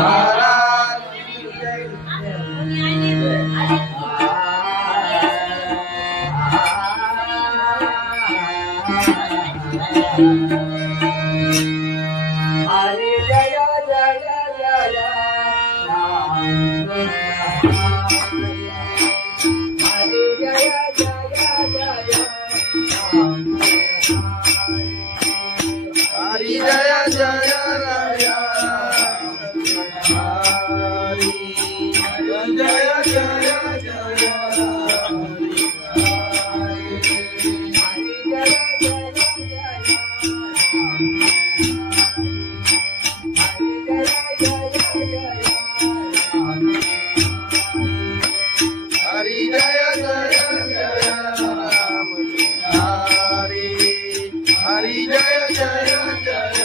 महाराज हरी जय जय जय राम हरी जय जय जय राम हरी जय जय राय हरी जय जय जय हरी जय जय जय राम हरी हरी जय जय जय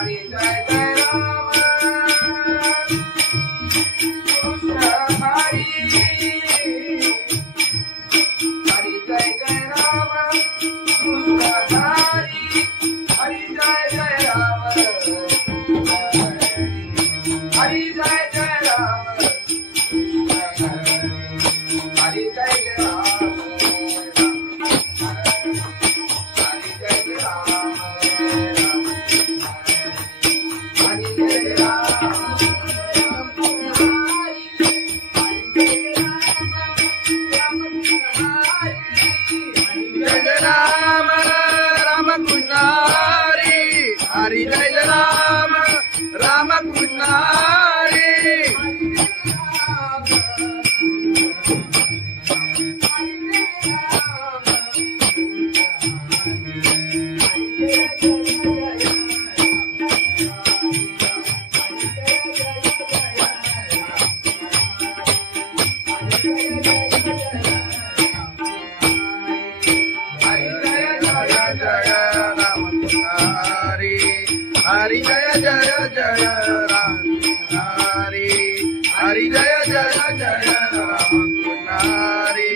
हरी जय जय राम कृष्ण हरि जय जय राम हरि जय जय जय राम हरि जय जय जय राम हरि जय राम राम कृष्ण हरि हरि जय राम राम कृष्ण हरि हरि जय राम राम कृष्ण हरि हरि जय जय जय राम हरि हरि जय जय जय राम हरि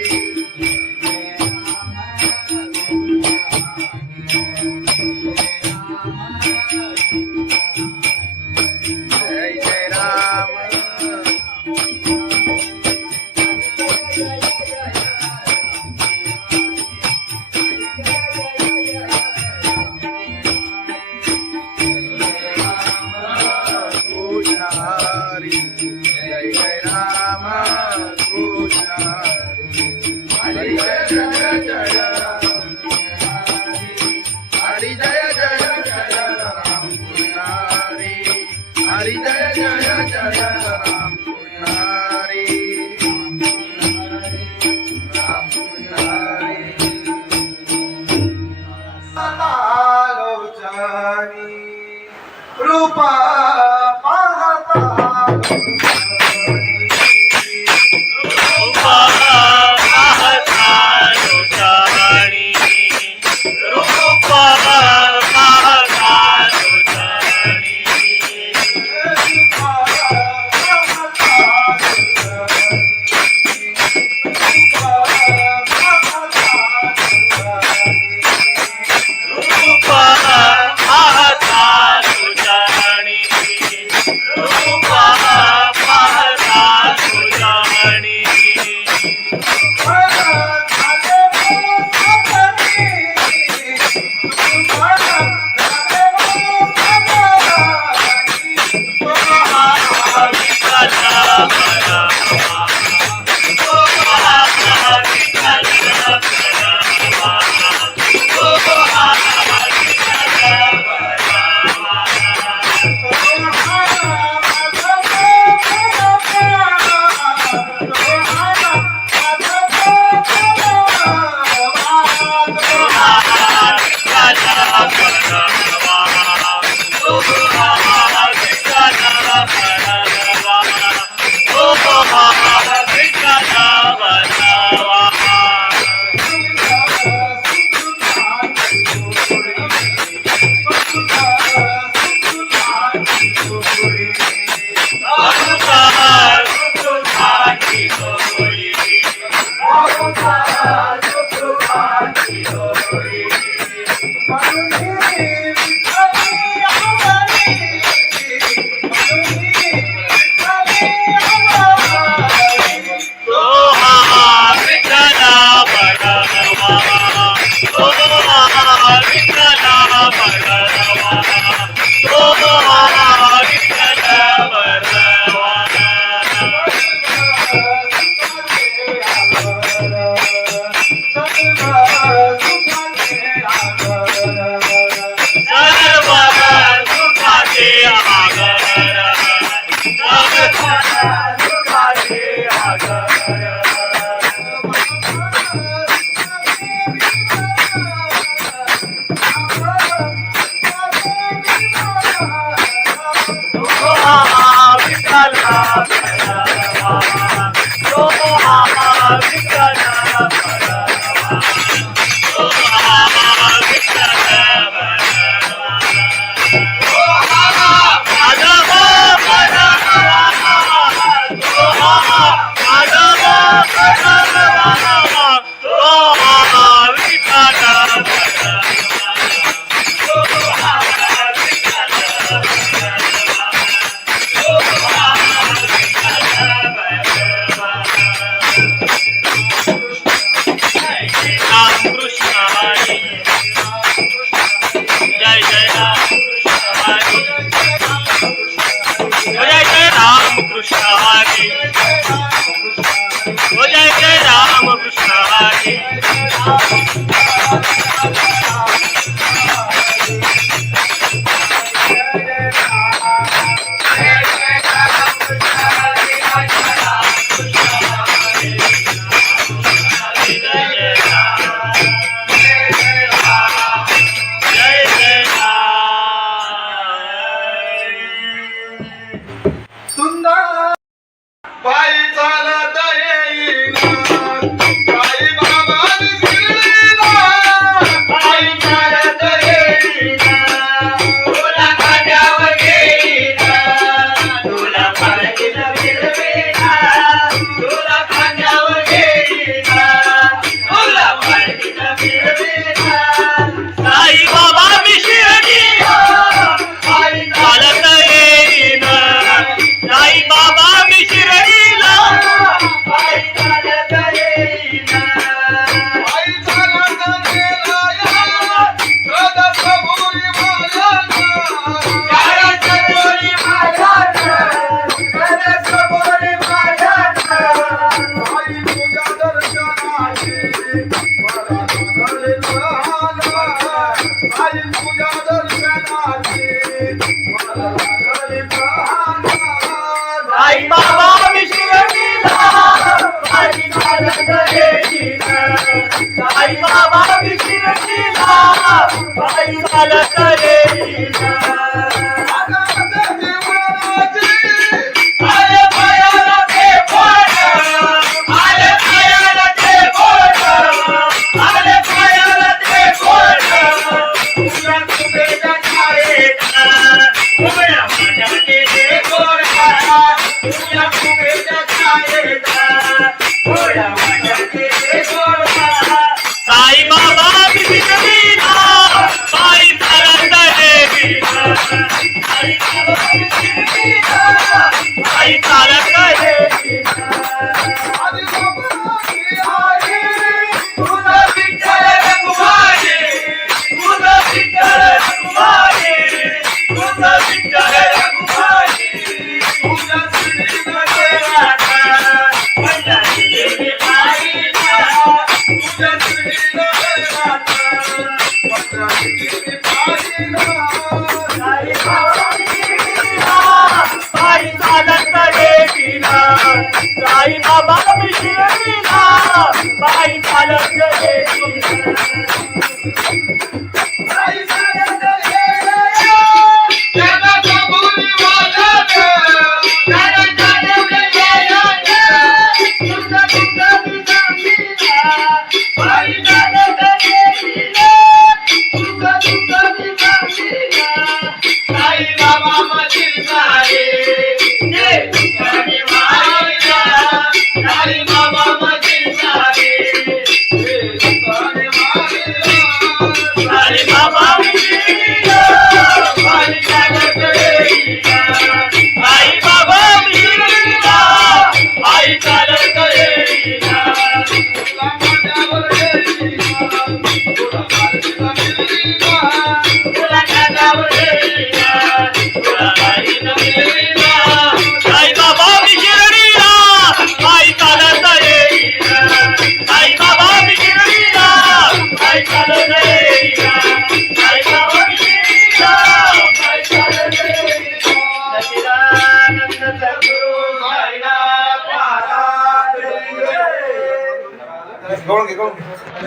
जय जय राम आई बाबा मी शिर्डीला पायी चालत गेले.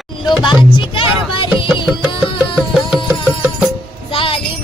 खंडोबाची कारभारी झाली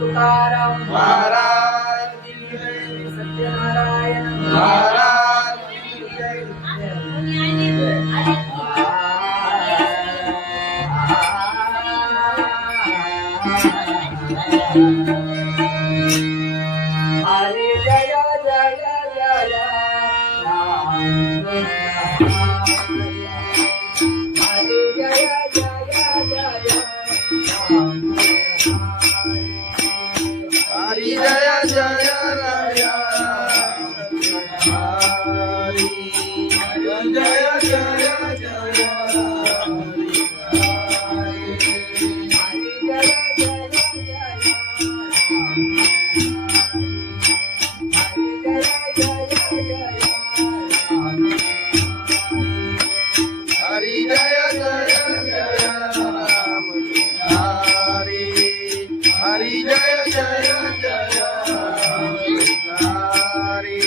तुकाराम महाराज की जय, सत्यनारायण महाराज की जय। हरी जय जय जय राम हरी जय जय जय राम हरी जय जय राय हरी जय जय जय हरी जय जय जय राम हरी हरी जय जय जय हरी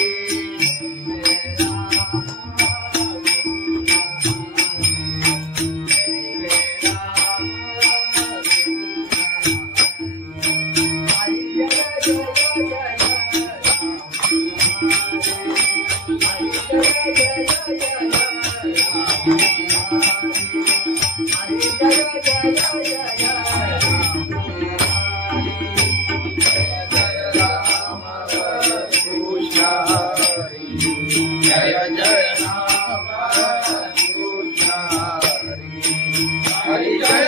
कृष्ण जय जय राम कृष्ण हरि जय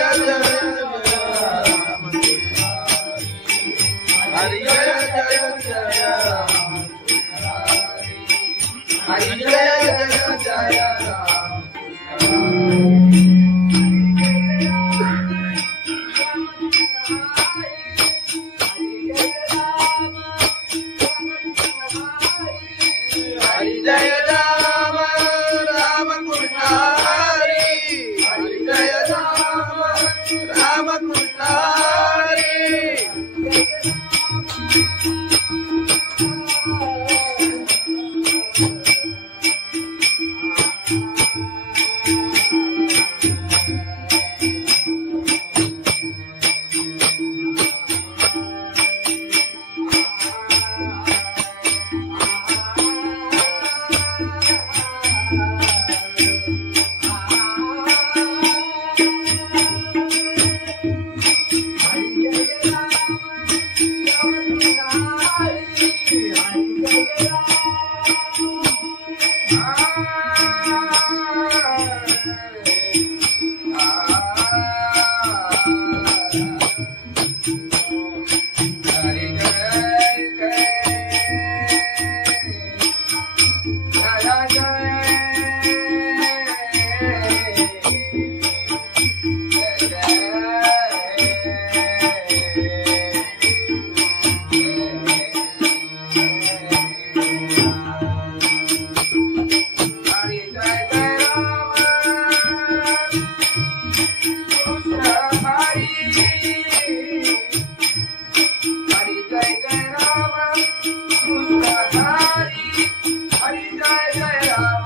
जय राम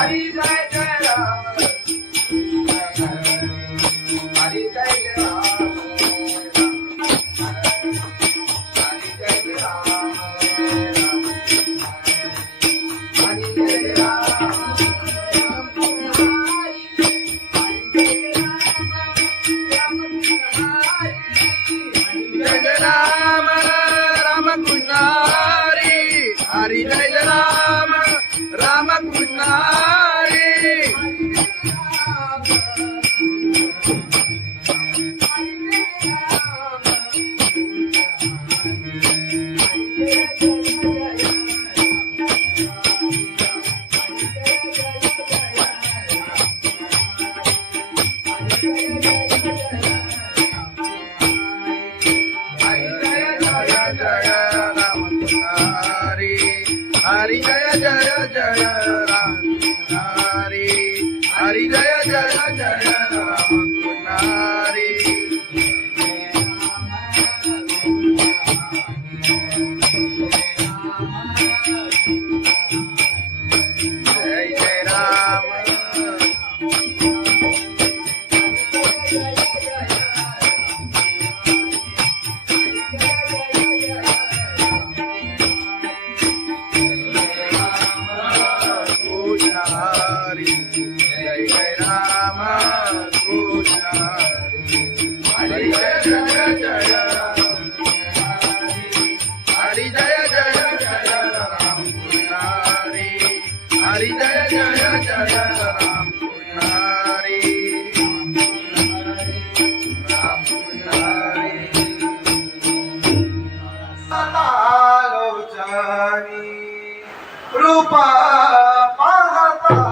हरि जय जय राम हरि जय जय राम हरि जय राम राम कृष्ण हरि हरि जय राम राम कृष्ण हरि हरि जय राम राम कृष्ण हरि हरि जय जय जय राम हरि हरि जय जय जय राम हरि जय जय राम हरि जय जय राम कृष्ण हरि हरी जय जय जय हरी जय जय जय राम पुजारी हरी जय जय जय राम पुजारी राम पुजारी लोचनी रूपा पाहता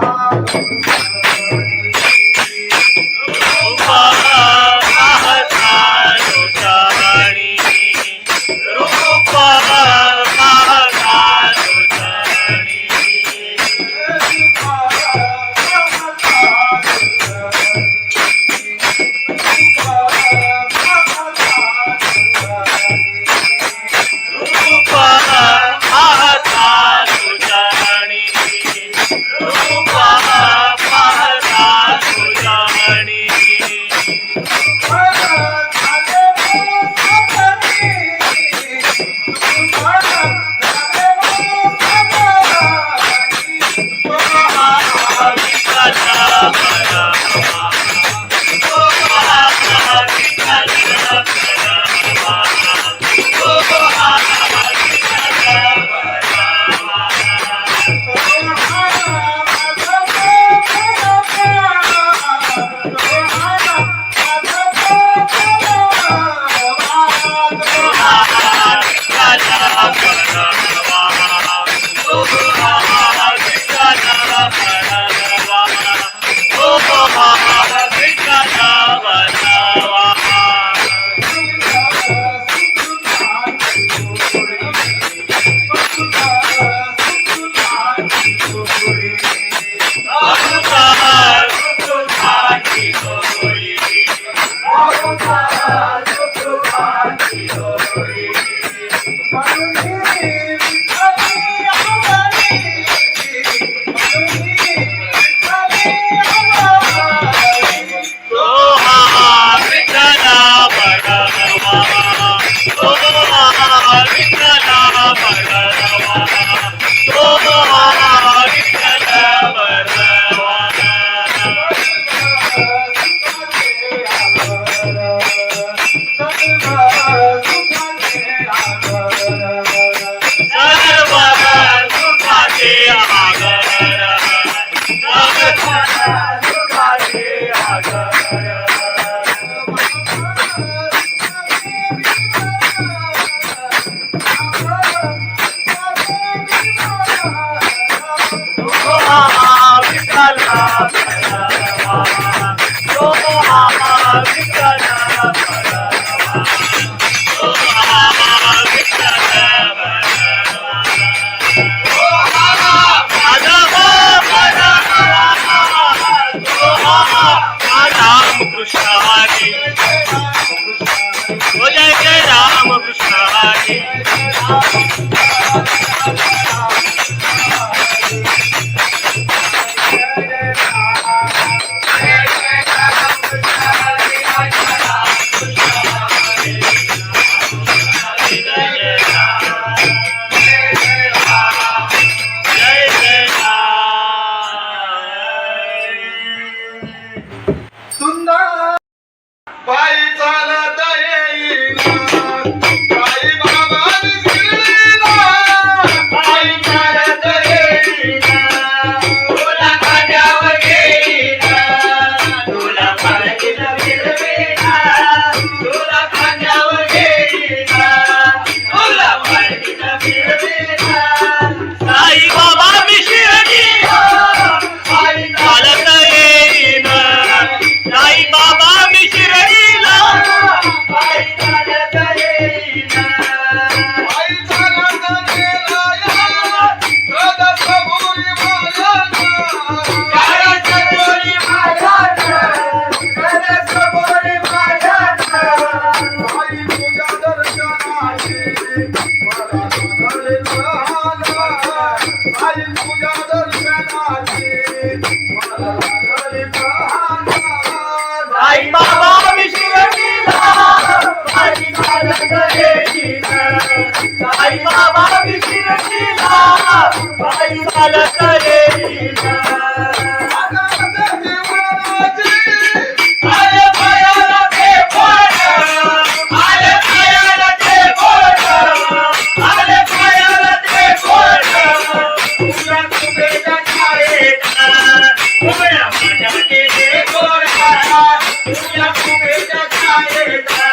तुझ्या कुबेच्या छायेचा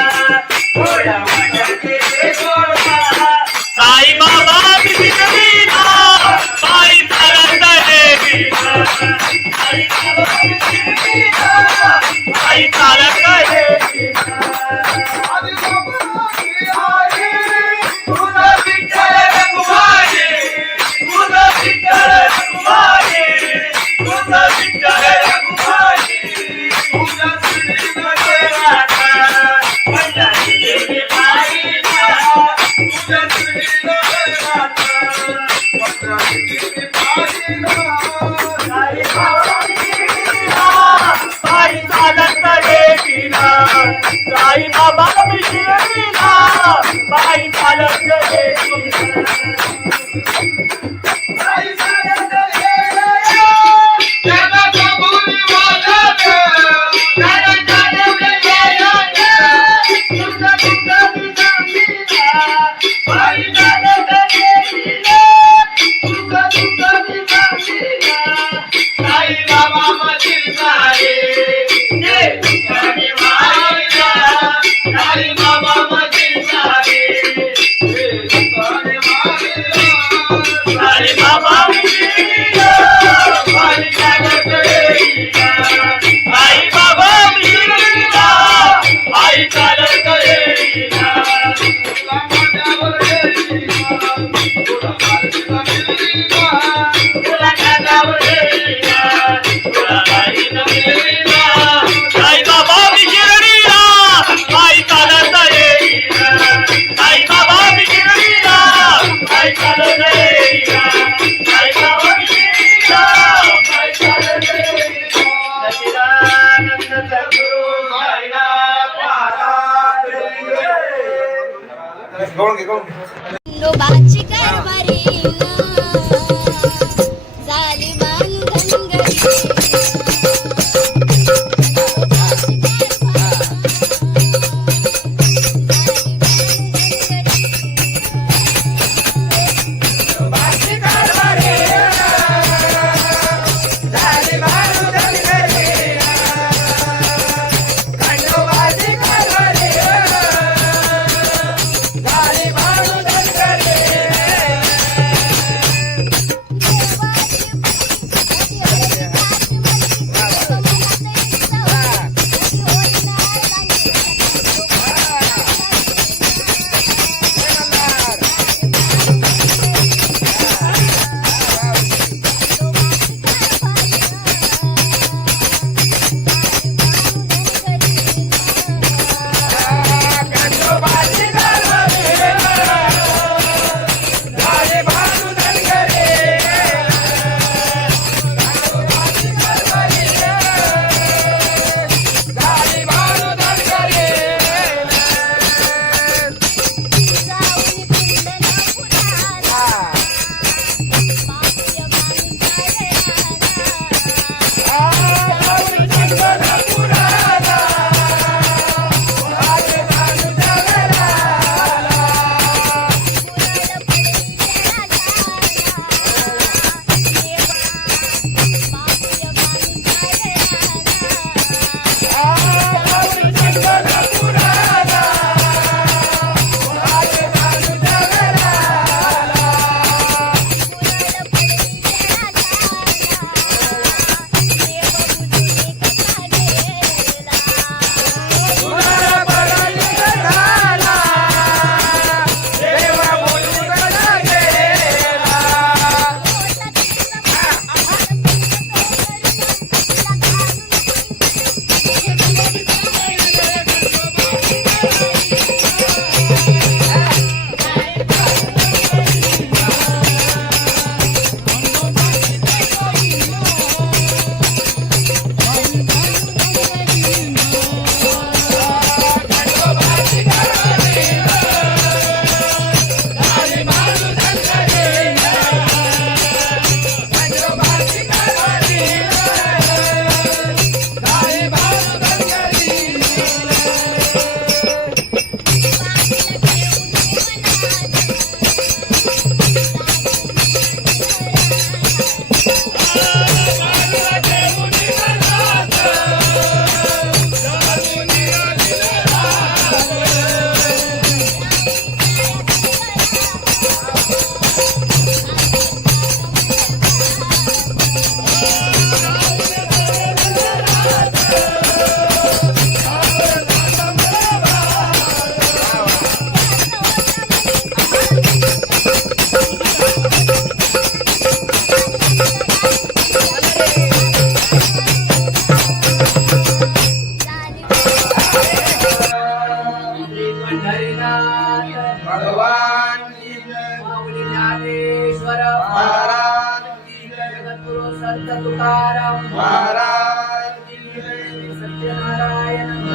थोड्या वाट्याचे गोळा साई बाबा विधिला पायी चालत देवीला आई बाबा विधिला पायी चालत देवीला आदि बाबाची आई तुझा विठ्ठल रघुमाई तुझा विठ्ठल रघुमाई तुझा विठ्ठल रघुमाई तुझा श्रीमध्ये राधा पंढरी देवी बाईला तुझा श्रीमध्ये राधा पंढरी देवी बाईला आई बाबा विठ्ठला पायी चालत देवीला साई बाबा विधिला पायी चालत देवीला आई सारंग गेला त्याला कबुली वाजत त्याला जाणवलं गेलं तुझं तुझं विचारलीला आई जाणवलं गेलं तुझं तुझं विचारलीला आई बाबा मधील सारे ते तुझ्याने वाहिला आई बाबा मधील सारे ते तुझ्याने वाहिला साई बाबा विधिला पाणी चालत गेला आई बाबा विधिला पायी चालत देवीला तुला माझ्यावर येईना तुला माझीला मिळीना तुला कानावर गेला तुला काही नमिळेना साई बाबा विधिला पायी चालत देवीला साई बाबा विधिला पायी चालत देवीला साई बाबा विधिला काय चालत गेला सच्चिदानंद सद्गुरु साईनाथ महाराज गवळण घे गवळण घे खंडोबाची कारभारी झाली मानधन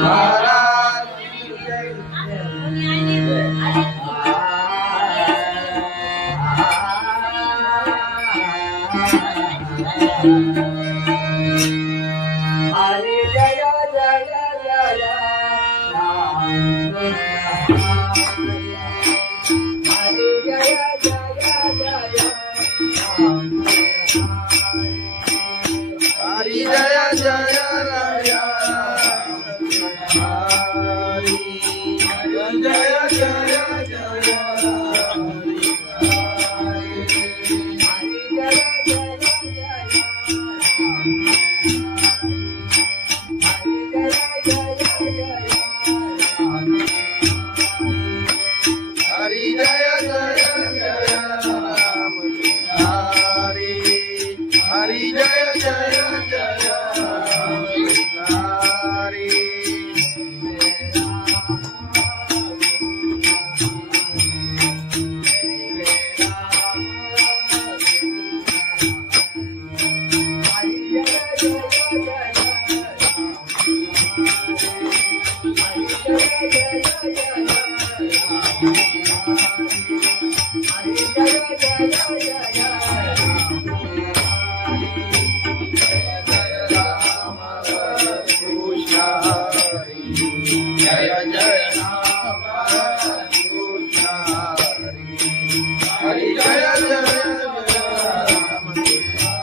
महाराज की जय. हरी जय जय जय राम हरी जय जय जय राम हरी जय जय राया हरी जय जय जय हरी जय जय जय राम हरी हरी जय जय जय राम हरी जय जय राम कृष्ण हरि जय जय राम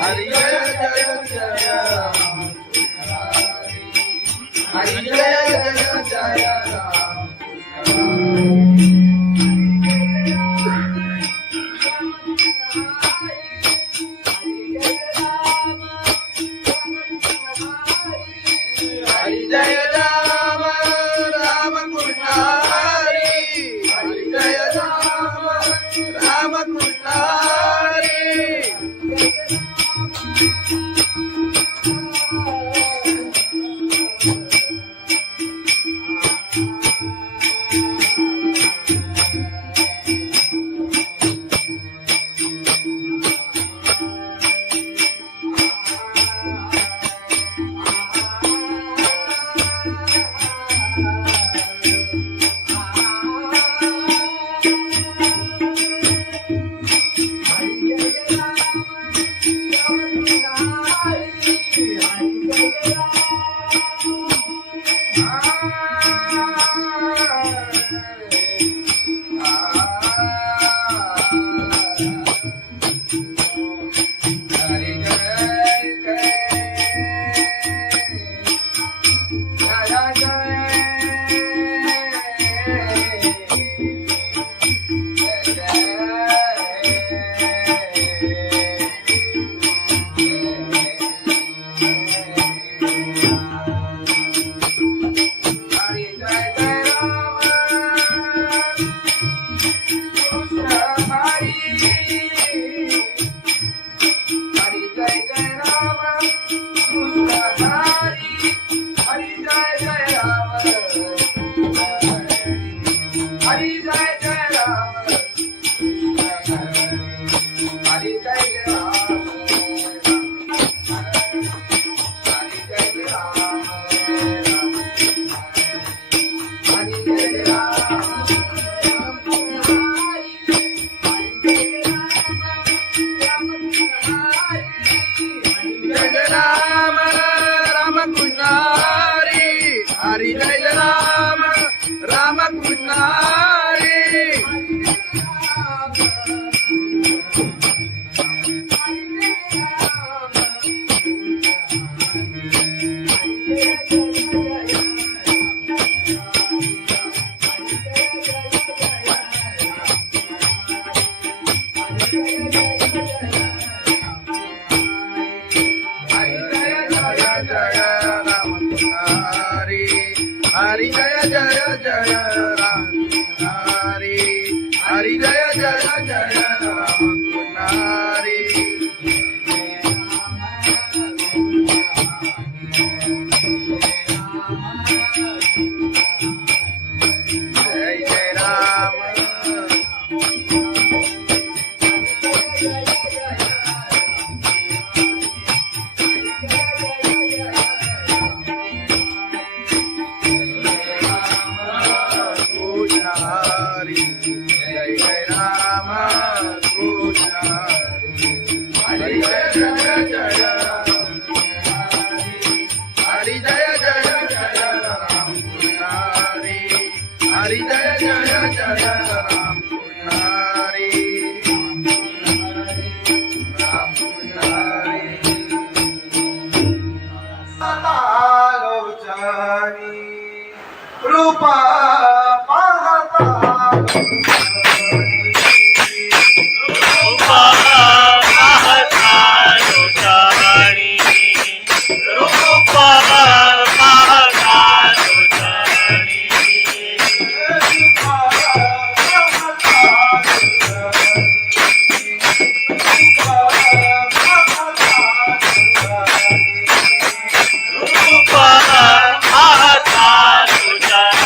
हरि जय जय जय राम हरि जय जय जय राम हरि जय राम राम कृष्ण हरि हरि जय राम राम कृष्ण हरि हरि जय राम राम कृष्ण हरि हरि जय जय जय राम हरि हरि जय जय जय राम हरि जय जय राम ठिकाणी रूपा पाहता रूपा पाहता लोटाणी रूपा पाहता लोटाणी रूपा पाहता लोटाणी रूपा पाहता लोटाणी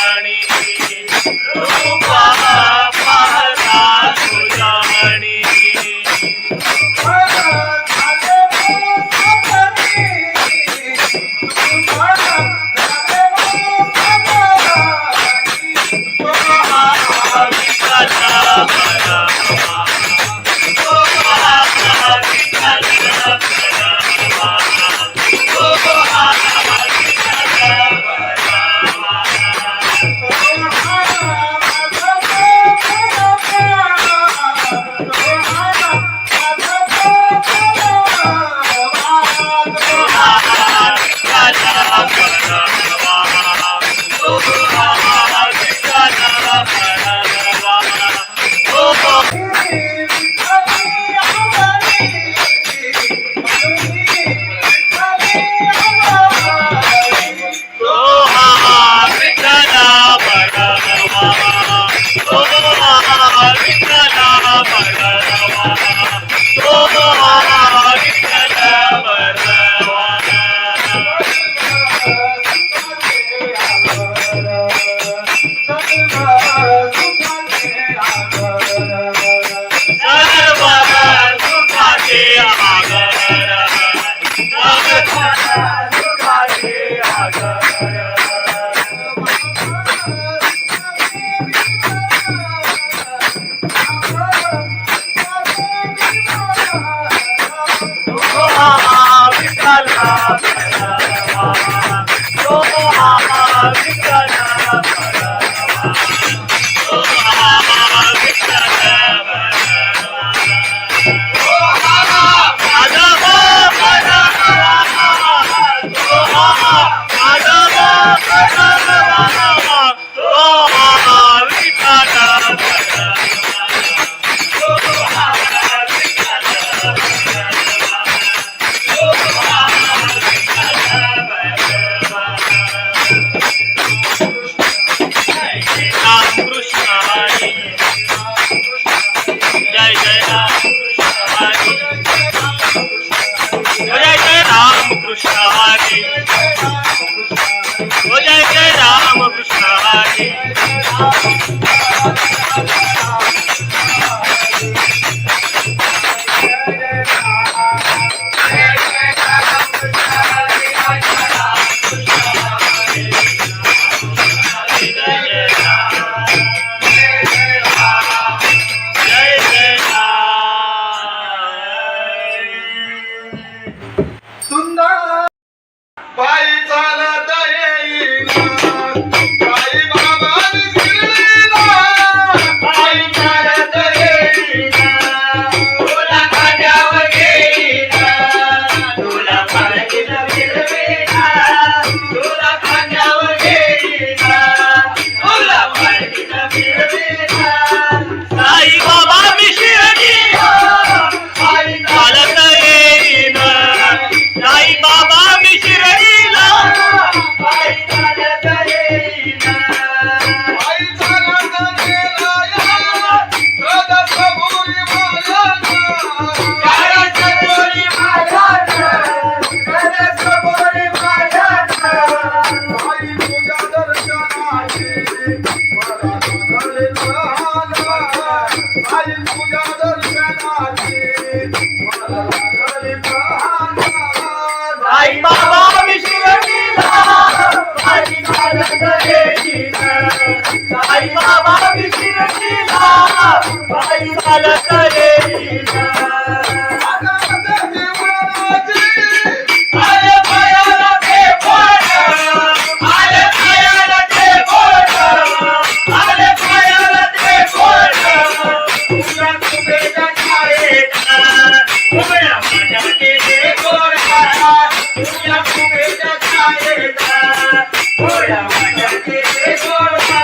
गोड्या वाट्याचे गोडवा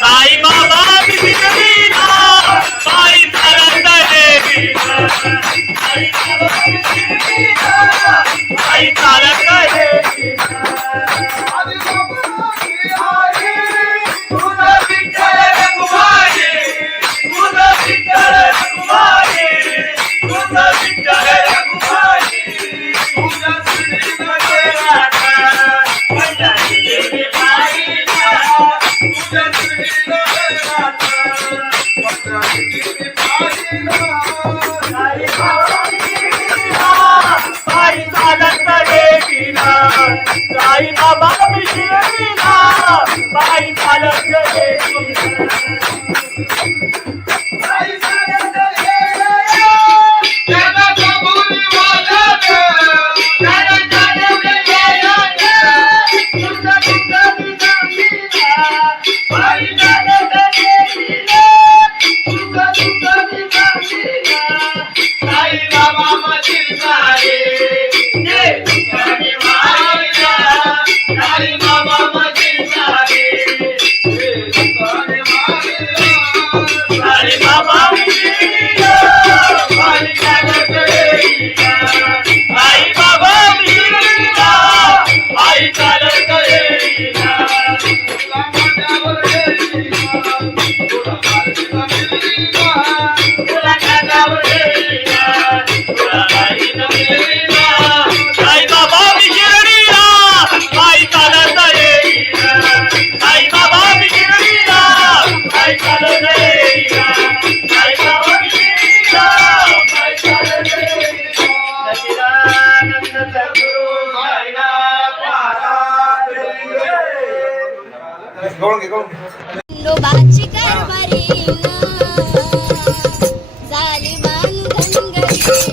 साई बाबा बिघडविला पायी चालत देवीला साई बाबा बिघडविला पायी चालत देवीला आधी बाबाची आई तुझं विठ्ठल रखुमाई तुझं विठ्ठल रखुमाई तुझं विठ्ठल रखुमाई तुझ्या श्रीला पंढरीची पायीला तुझ्या श्रीला पंढरीची पायीला साई बाबा बिघडविला पायी चालत देवीला साई बाबा बिघडविला पायी चालत देवीला आई चालत ये त्याला कबुली वाजत त्याला चालत ये तुझं तुझं बिघडविला पायी चालत देवीला तुझं तुझं बिघडविला साई बाबा मशील सारे जय तुझ्याने मायला साई बाबा मशील सारे साई बाबा बिघडविला पायी चालत देवीला साई बाबा बिघडविला पायी चालत देवीला तुला कानावर देवीला तुला बाईनं मिळविला साई बाबा बिघडविला पायी चालत देवीला साई बाबा बिघडविला पायी चालत देवीला साई बाबा बिघडविला पायी चालत देवीला सच्चिदानंद सद्गुरु साईनाथ महाराज खंडोबाची कारभारी झाली बांधन घरी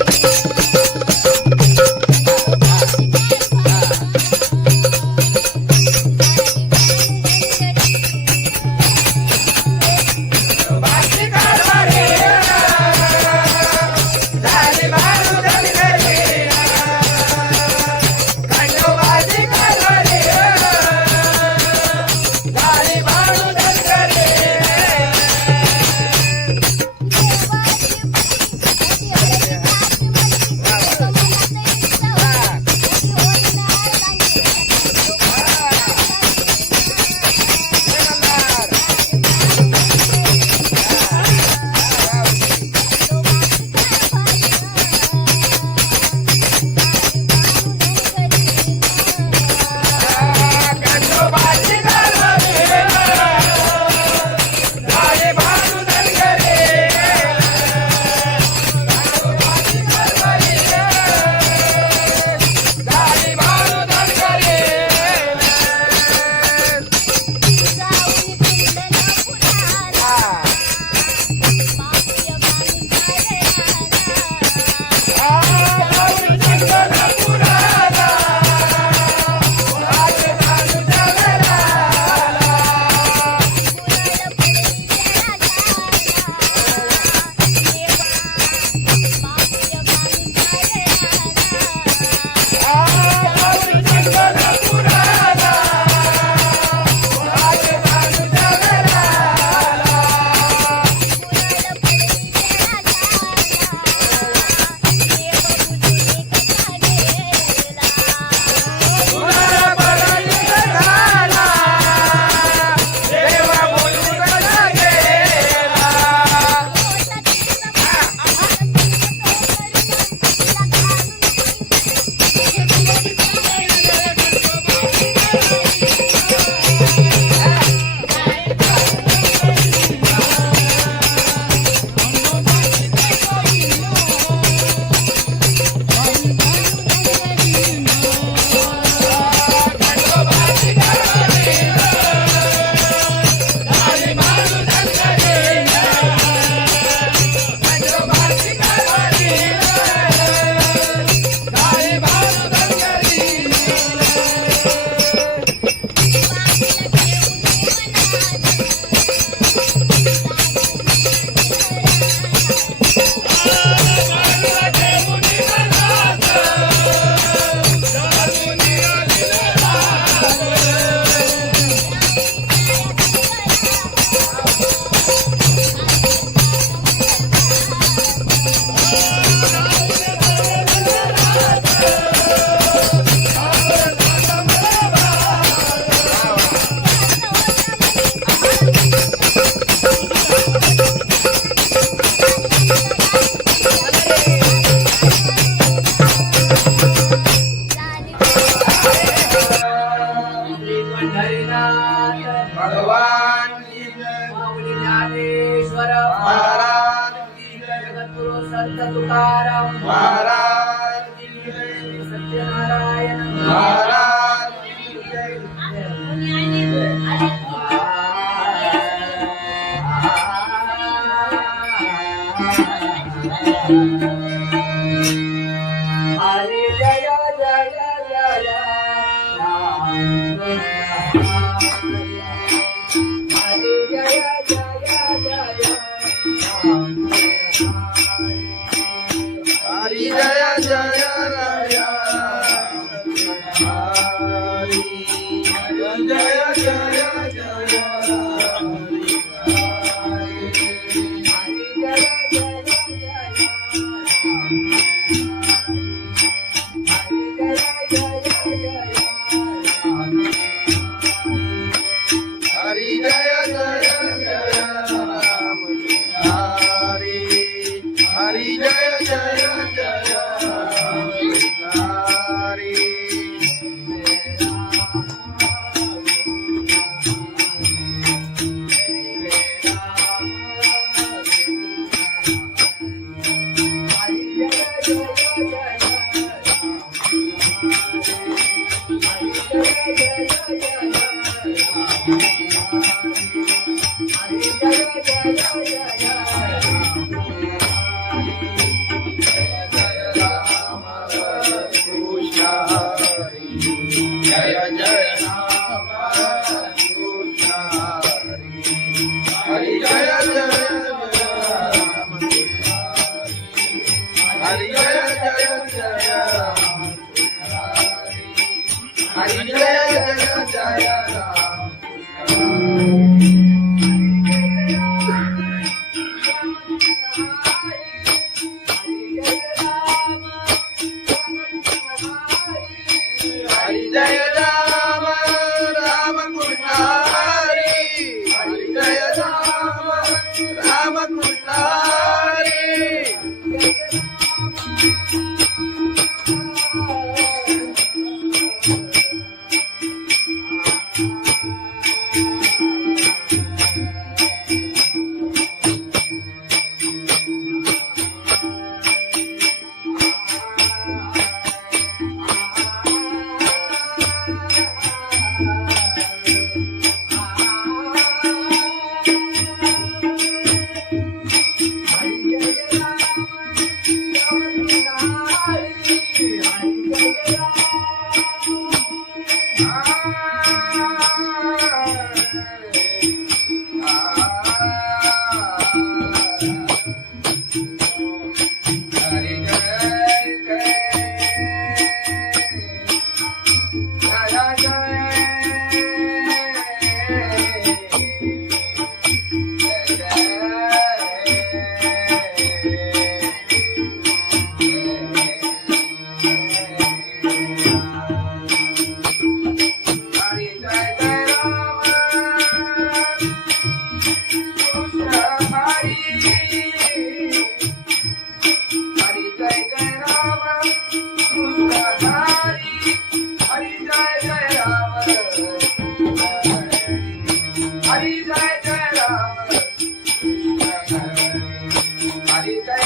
संत तुकाराम महाराज की जय. सत्यनारायण महाराज की जय. हरे जय जय जय राम हरे जय जय जय राम हरि जय जय राया. हरि जय जय जय हरि जय जय जय राम. हरि हरि जय जय जय राम. हरि कृष्ण हरि जय जय राम कृष्ण हरि. हरि जय जय राम कृष्ण हरि जय जय जय राम. हरि जय जय जय राम. हरि जय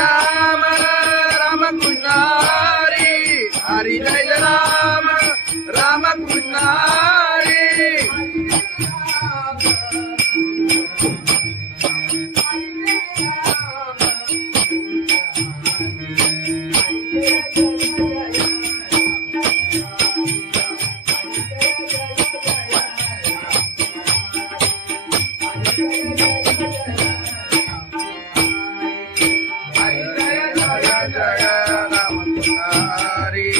राम राम कृष्ण हरि. हरि जय राम राम कृष्ण हरि. हरि जय राम राम कृष्ण हरि.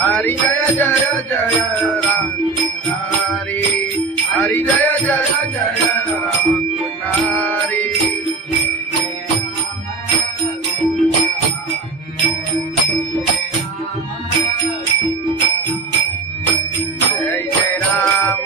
हरि जय जय जय राम हरि. हरि जय जय जय राम हरि. जय जय राम.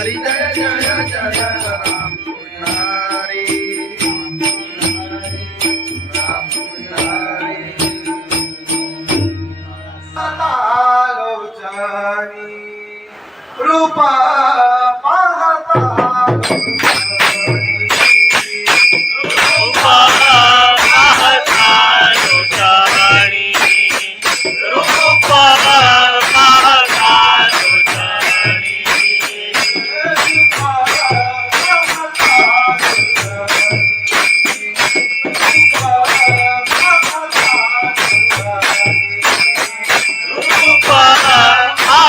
हरी जय जय जय राम पुजारी राम पुजारी लोचनी रूपा पाहता रूपा पाहता लोचनी रूपा पाहता लोचनी रूपा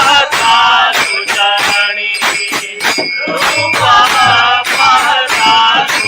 पाहता लोचनी रूपा पाहता लोचनी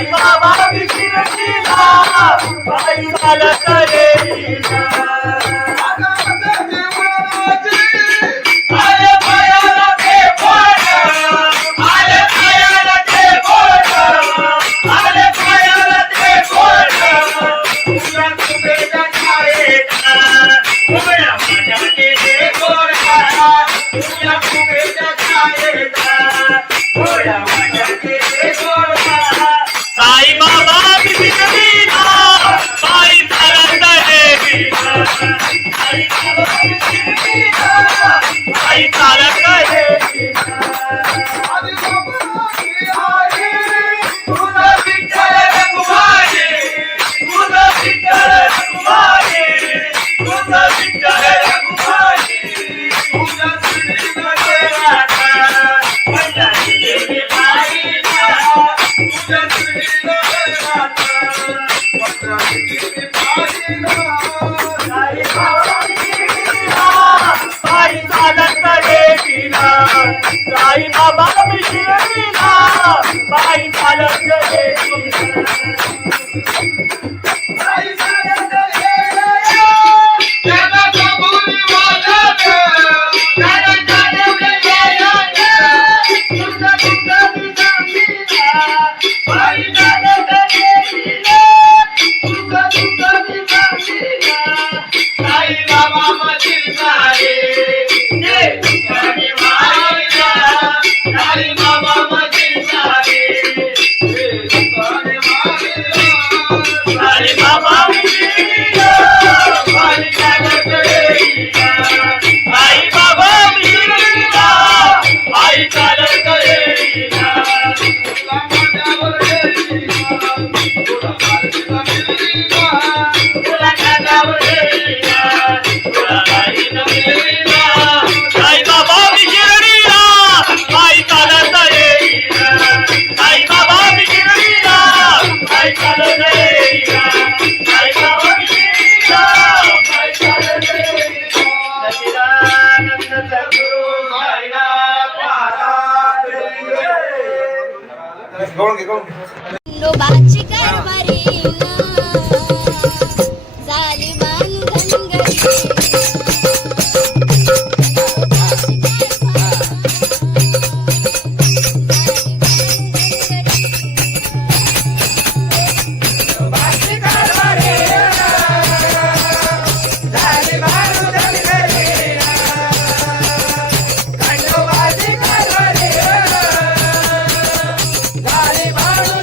साई बाबा शिर्डीला पायी चालत येईना आले पायाला ते बोट आले पायाला ते बोट आले पायाला ते बोट तुझ्या कुबेच्या छायेला उभ्या माझ्या केले गोडा तुझ्या कुबेच्या छायेला उभ्या माझ्या केले गोडा साई बाबा शिर्डीला पायी चालत येईना साई बाबा शिर्डीला पायी चालत येईना तुझा विठ्ठल रघुमाई तुझा विठ्ठल रघुमाई तुझा विठ्ठल रघुमाई तुझा श्रीनाथ पंढरी देवी पाहिला तुझा श्रीनाथ पंढरी देवी पाहिला साई बाबा शिर्डीला पायी चालत येईना साई बाबा शिर्डीला पायी चालत येईना साई चालत येईना त्याला कबूल वाजत त्याला चालवले येईना तुझा तुझा सांगीला पायी चालत येईना तुझा तुझा सांगीला साई बाबा मधील सारे ये तुझ्याने मारिला साई बाबा मधील सारे ये तुझ्याने मारिला साई बाबा शिर्डीला पायी चालत येईना साई बाबा शिर्डीला पायी चालत येईना तुला माझ्यावर येईना तुला माझ्यावर येईना तुला माझ्यावर येईना तुला माझ्यावर येईना साई बाबा शिर्डीला पायी चालत येईना साई बाबा शिर्डीला पायी चालत येईना साई बाबा शिर्डीला पायी चालत येईना सच्चिदानंद सद्गुरु साईनाथ महाराज खंडोबाची कारभारीना झाली बांधन घरी झाली बाळू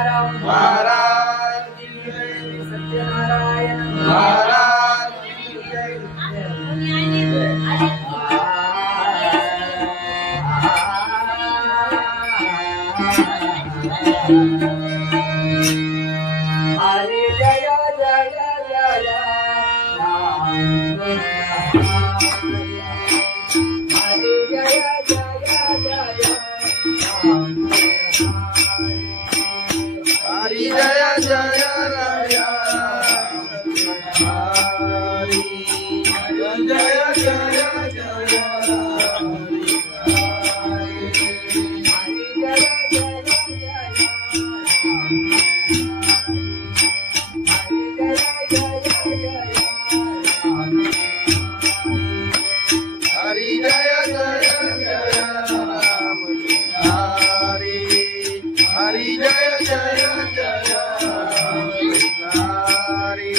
तुकाराम महाराज की जय, सत्यनारायण महाराज की जय. हरे जय जय जय राम हरे जय जय जय राम हरी जय जय राया हरी जय जय जय हरी जय जय जय राम हरी हरी जय जय जय हरी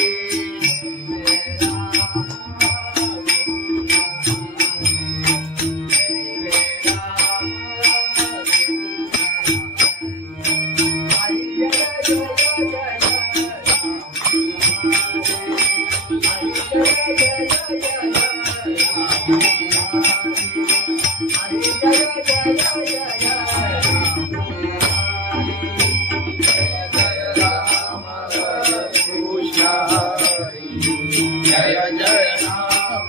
कृष्ण हरी जय जय राम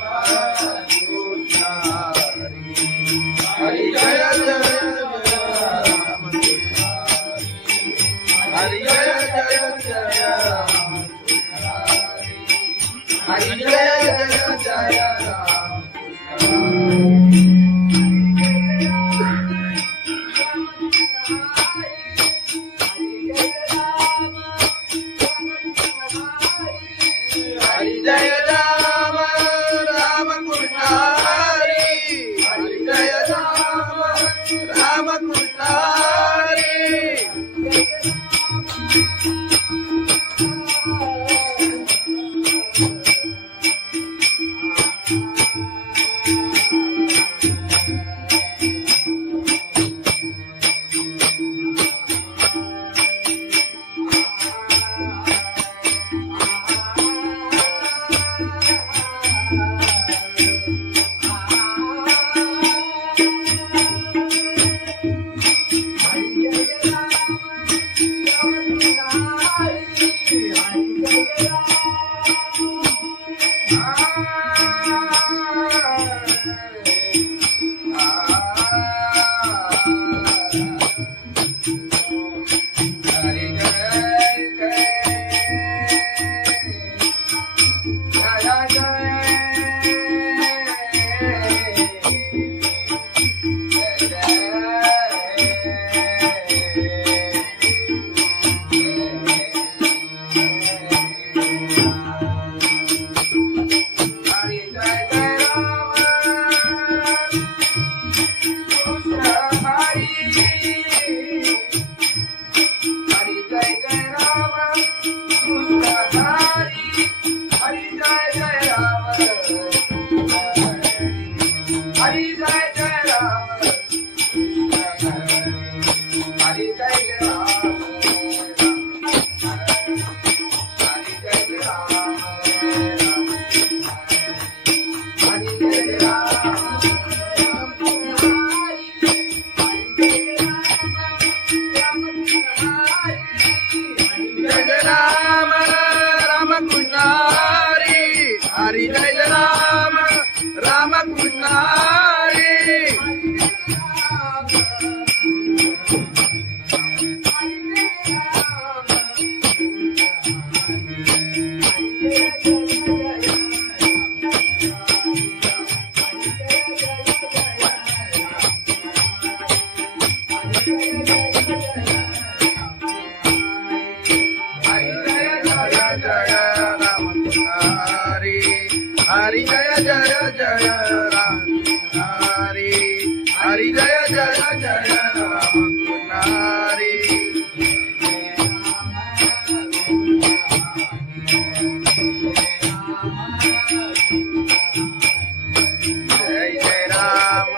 कृष्ण हरी हरी जय जय राम हरी जय जय जय राम हरी जय जय जय राम हरि जय राम राम कृष्ण हरि हरि जय राम राम कृष्ण हरि हरि जय राम राम कृष्ण हरि हरि जय जय जय राम हरि हरि जय जय जय राम हरि जय जय राम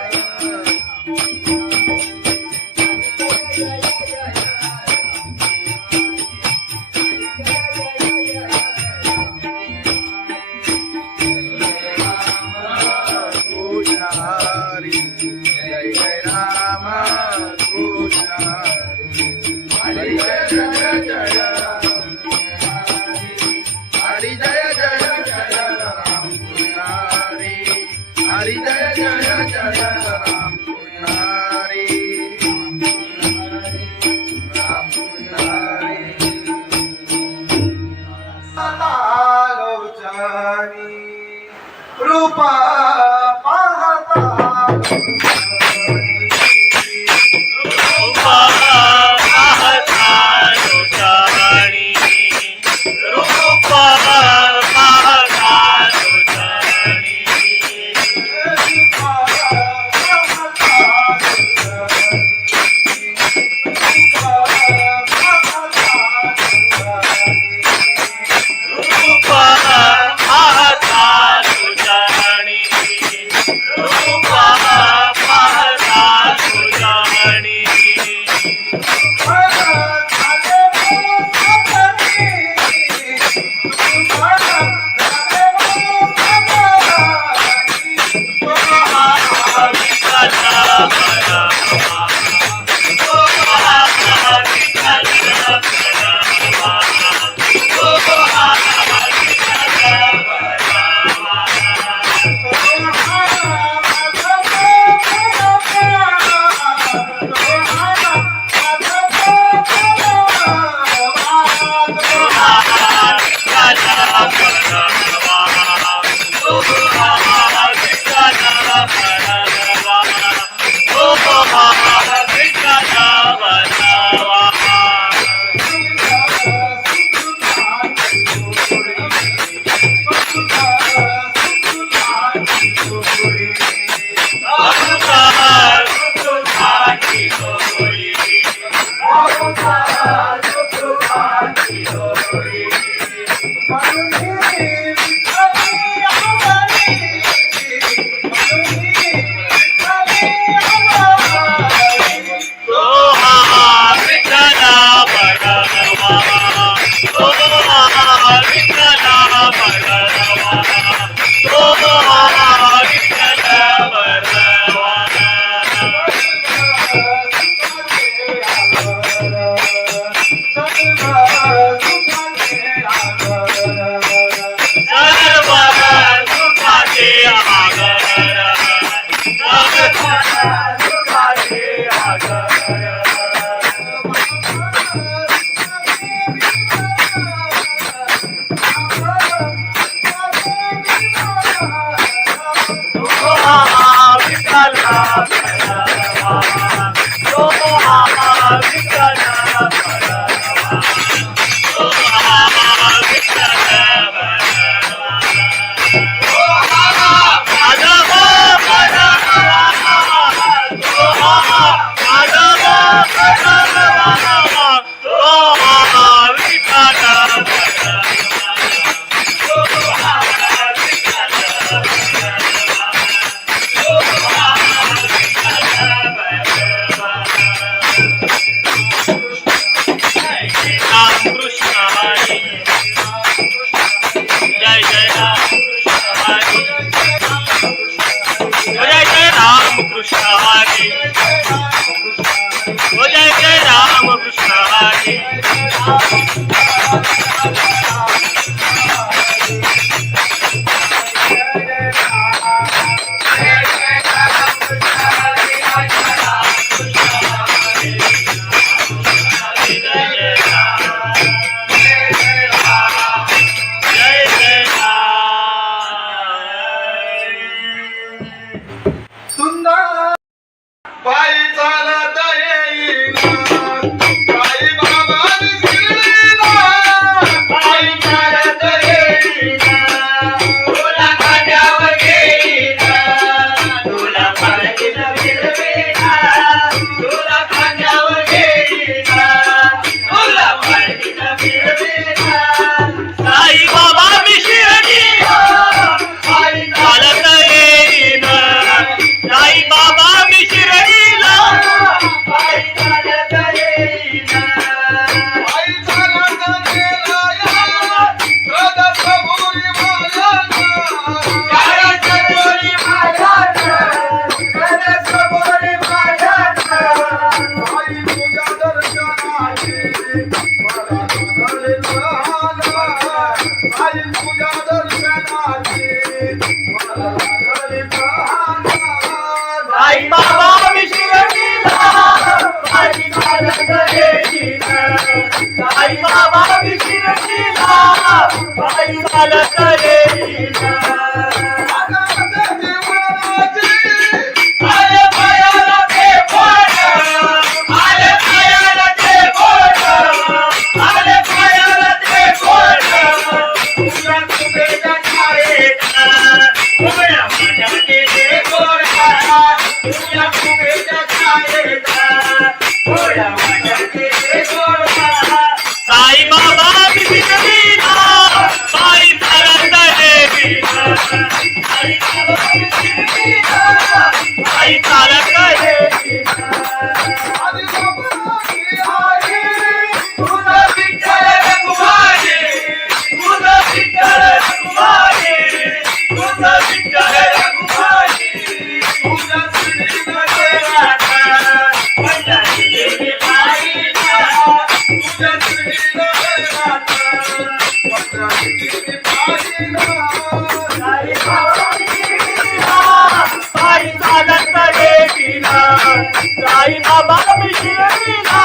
साई बाबा मिश्रीला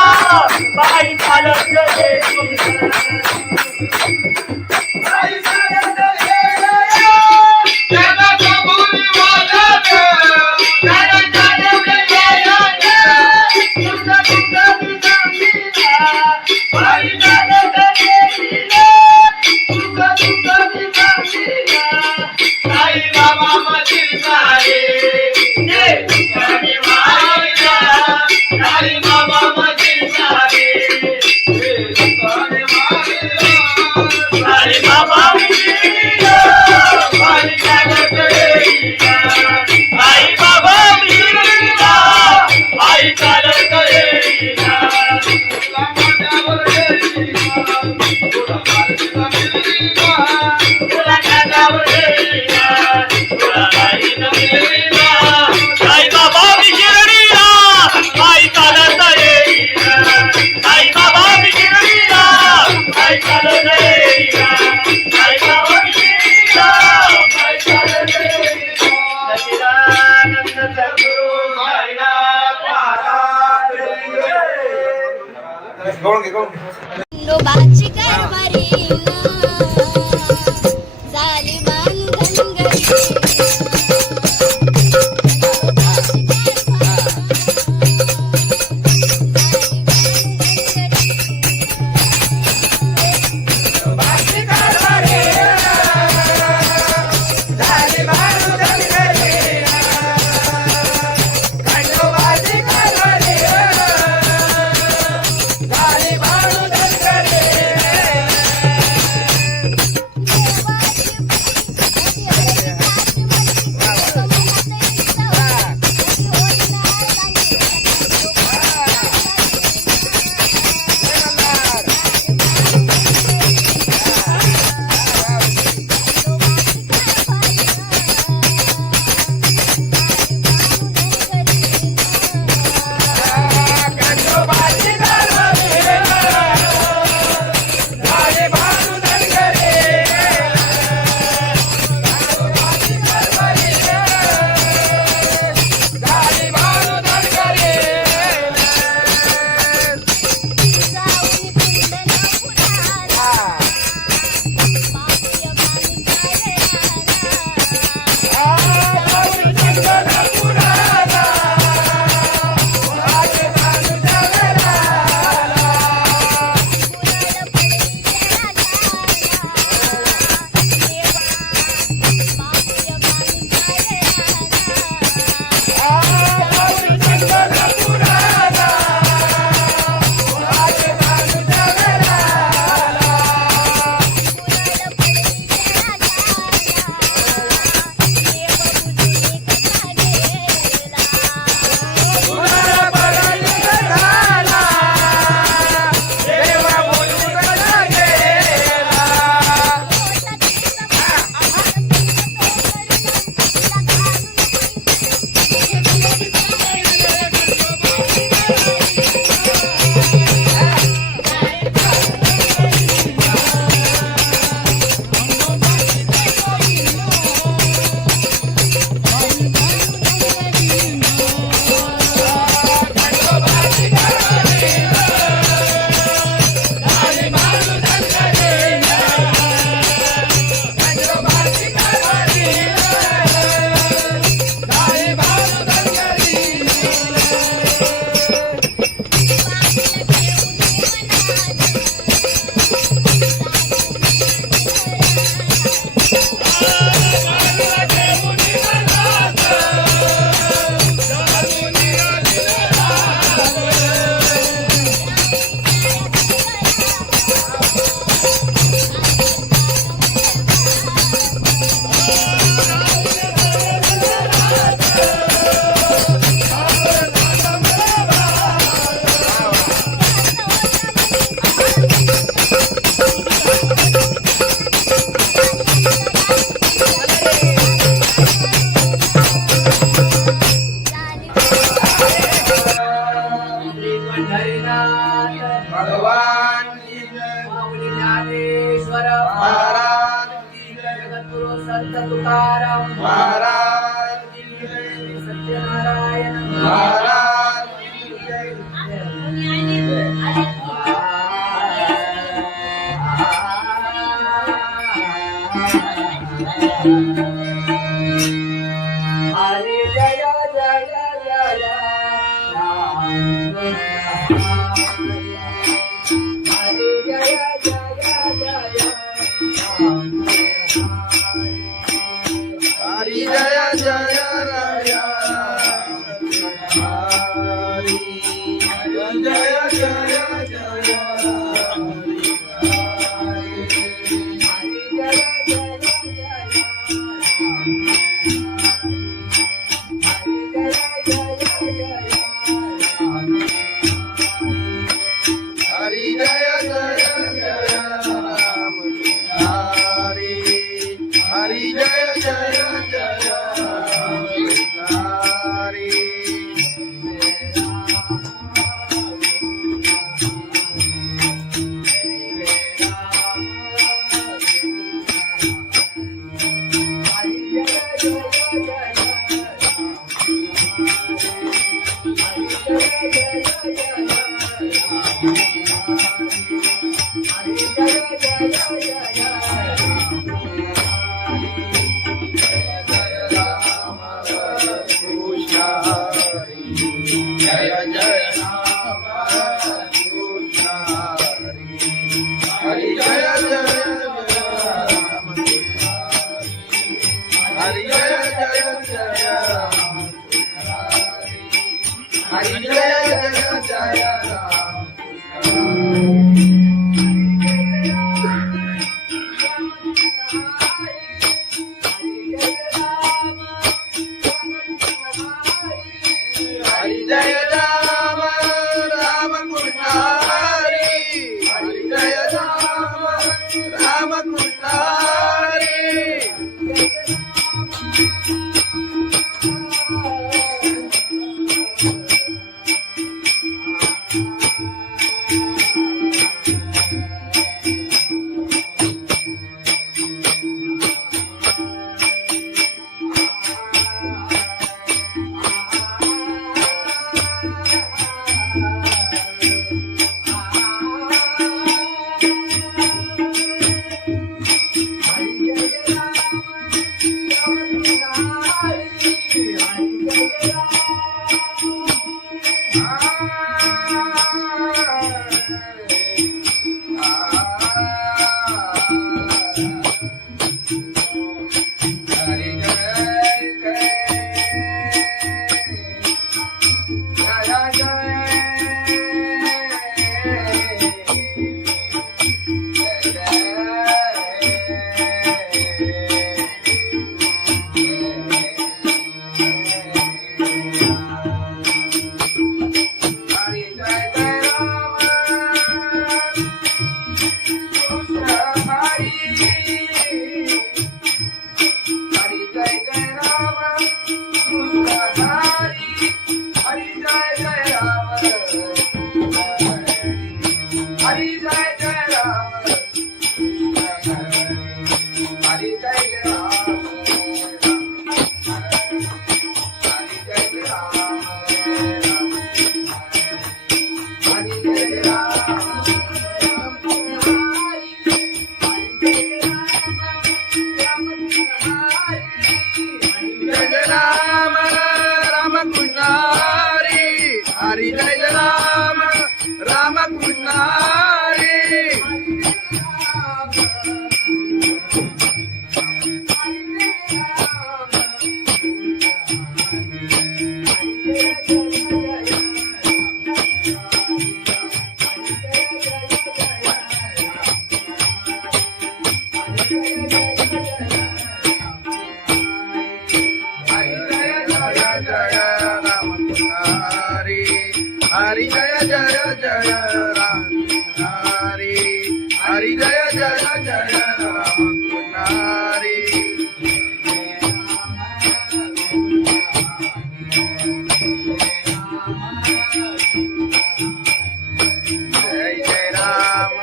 बाई चालत गेली. खंडोबाची कारभारी झाली बांधन घरी भगवान की जय, माऊली ज्ञानेश्वर महाराज की जय, जगद्गुरु संत तुकाराम महाराज की जय, सत्यनारायण महाराज की जय. हरे जय जय जय राम हरे जय जय जय राम हरि जय जय राय हरि जय जय जय हरी जय जय हरी जय जय जय हरी जय जय जय हरी जय राम राम कृष्ण हरी हरी जय राम राम कृष्ण हरी राम राम कृष्ण हरी हरी जय राम राम कृष्ण हरी हरि जय जय जय राम हरि हरि जय जय जय राम हरि जय जय राम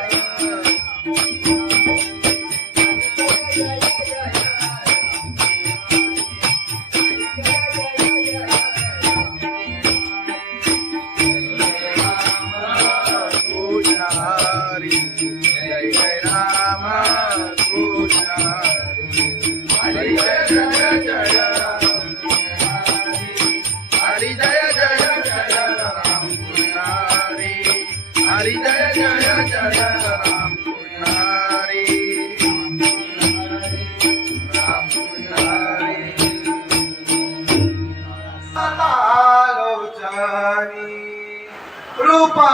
हरि जय जय राम कृष्ण हरि जय जय जय हरि जय जय जय राम कृष्ण हरि हरि जय जय जय राम कृष्ण हरि राम कृष्ण हरि आलोचनी रूपा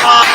Yeah.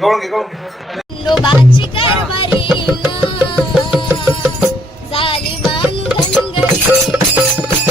गवळून घे खंडोबाची कारभारी झाली बांधन घरी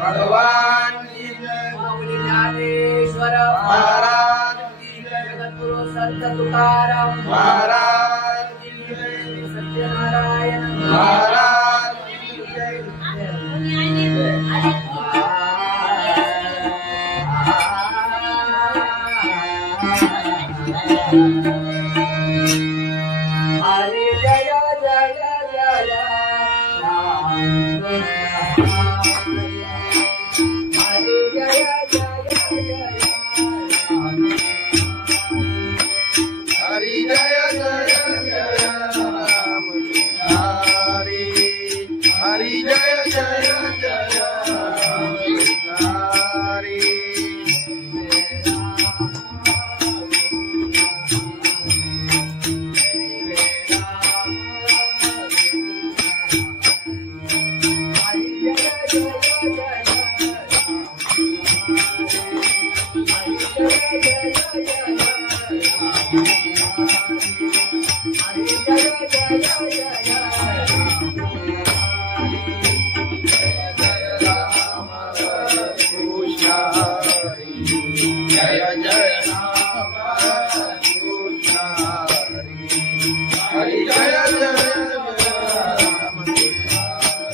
भगवान की जय. माऊली ज्ञानेश्वर महाराज की जय. जगद्गुरु संत तुकाराम महाराज की जय. सत्यनारायण महाराज की जय. हरे जय जय जय राम हरे जय जय जय राम हरि जय जय जय राम हरि हरि जय जय जय Ram Hari.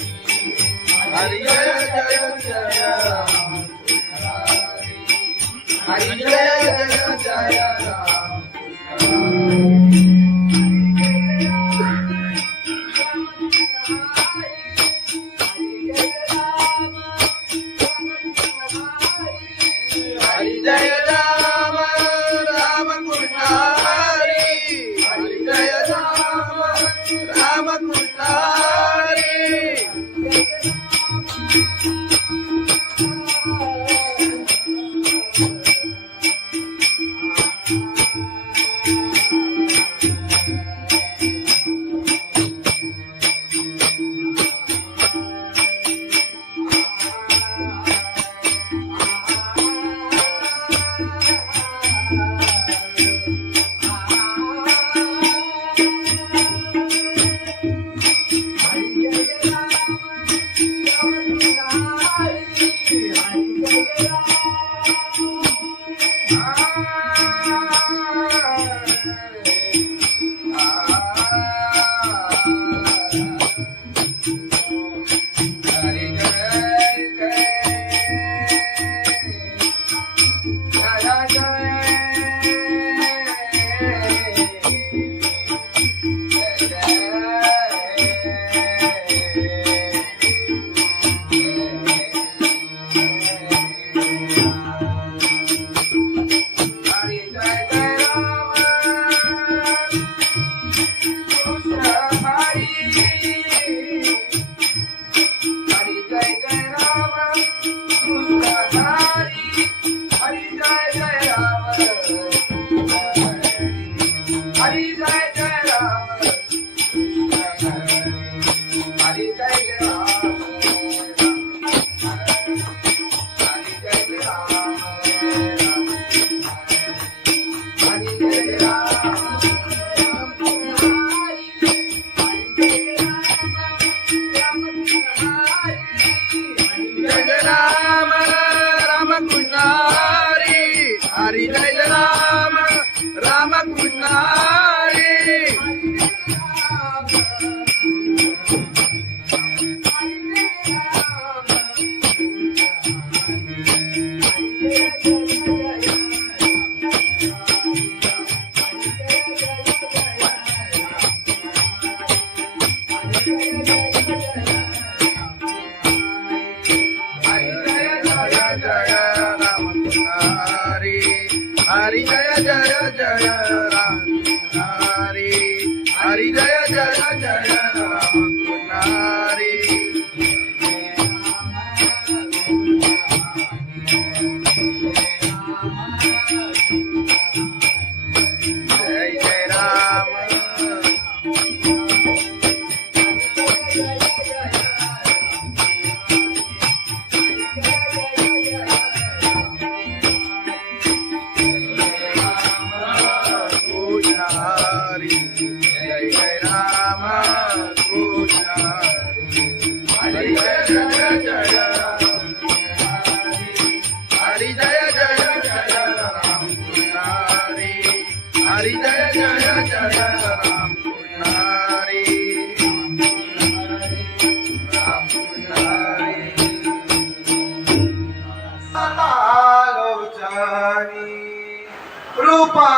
Hare Jaya Jaya Jaya Hari जय जय जय राम हरी जय राम राम कृष्ण हरी हरी जय राम राम कृष्ण हरी हरी जय राम राम कृष्ण हरी हरी जय जय जय राम हरी हरी जय जय जय राम हरी जय जय राम हरी जय जय राम कृष्ण हरी जय जय जय हरी जय जय जय राम कृष्ण हरी जय जय जय राम कृष्ण राम कृष्ण हरी रूपा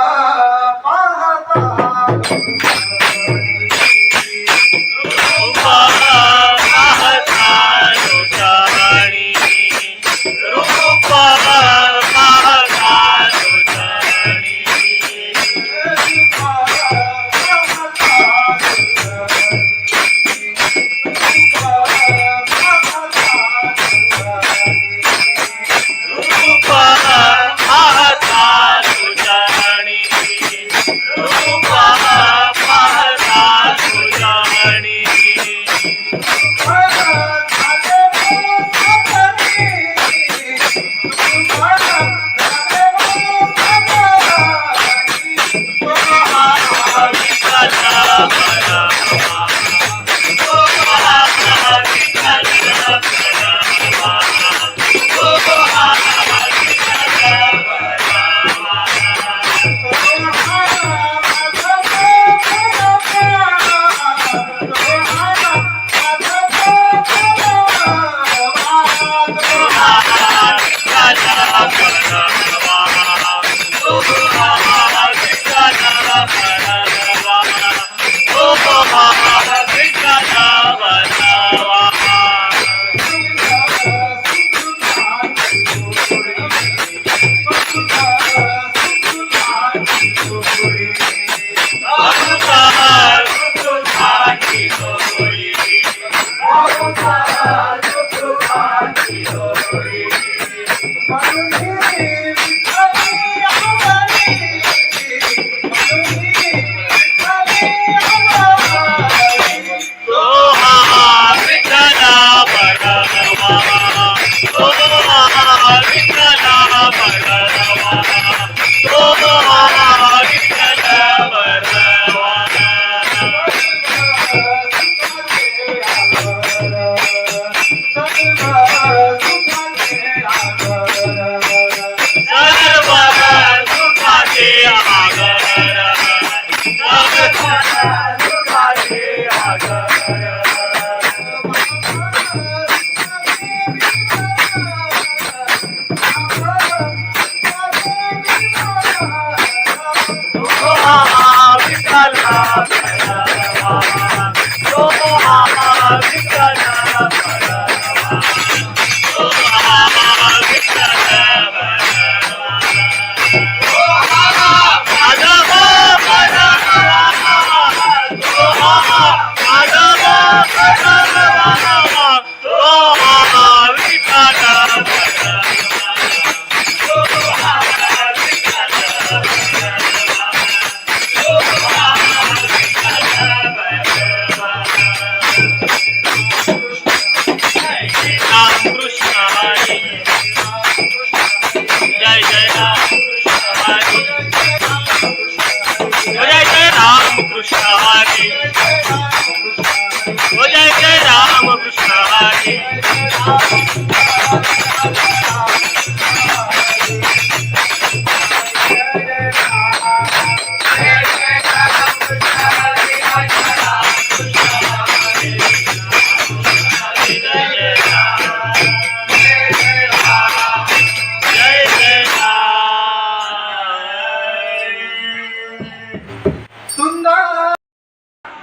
सुंदर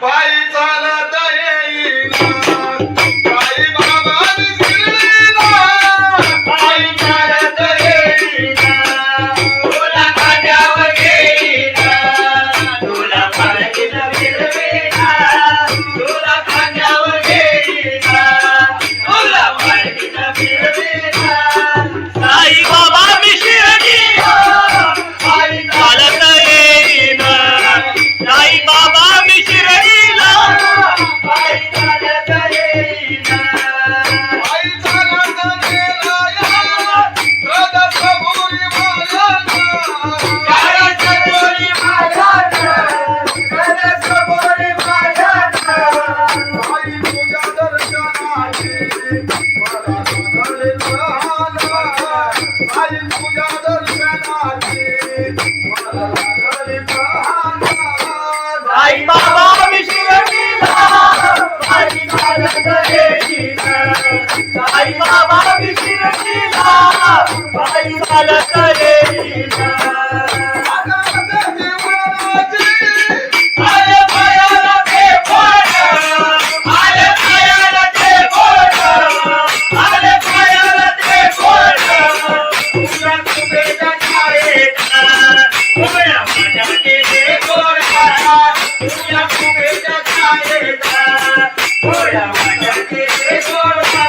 पायी चालत येईना पायी बाबा शिर्डीला पायी चालत येईना तुला खांद्यावर घेईना तुला पालखीत फिरवीना तुला खांद्यावर घेईना तुला पालखीत फिरवीना साई बाबा मी शिर्डीला पायी चालत येईना साई बाबा मी शिर्डीला पायी चालत येईना पायी चालत गेला या रथसभोरी महाराजा बोली माझ्या रथसभोरी महाराजा पायी तुझ्या दर्शनाची मला झाले प्रहारा पायी तुझ्या दर्शनाची मला झाले प्रहारा आई बाबा मी शिर्डीला पायी चालत येईना आई बाबा मी शिर्डीला पायी चालत येईना आले पायाला ते बोट आले पायाला ते बोट आले पायाला ते बोट तुझ्या कुबेच्या छायेत उभ्या माझ्या केले गोडा तुझ्या कुबेच्या छायेत उभ्या माझ्या केले गोडा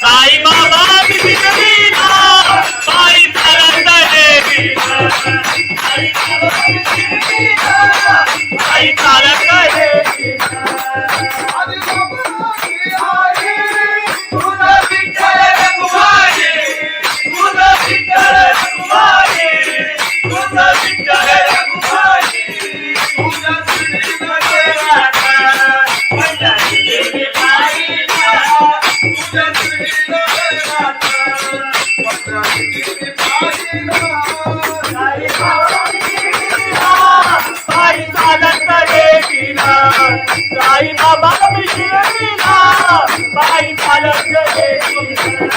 साई बाबा मी शिर्डीला पायी चालत येईना साई बाबा मी शिर्डीला पायी चालत येईना तुझं विठ्ठल रघुमाई तुझं विठ्ठल रघुमाई तुझं विठ्ठल रघुमाई तुझ्या श्रीमध्ये राधा पंढरी देवी पाहिला तुझ्या श्रीमध्ये राधा पंढरी देवी पाहिला साई बाबा शिर्डीला पायी चालत येईना साई बाबा मी शिर्डीला पायी चालत येईना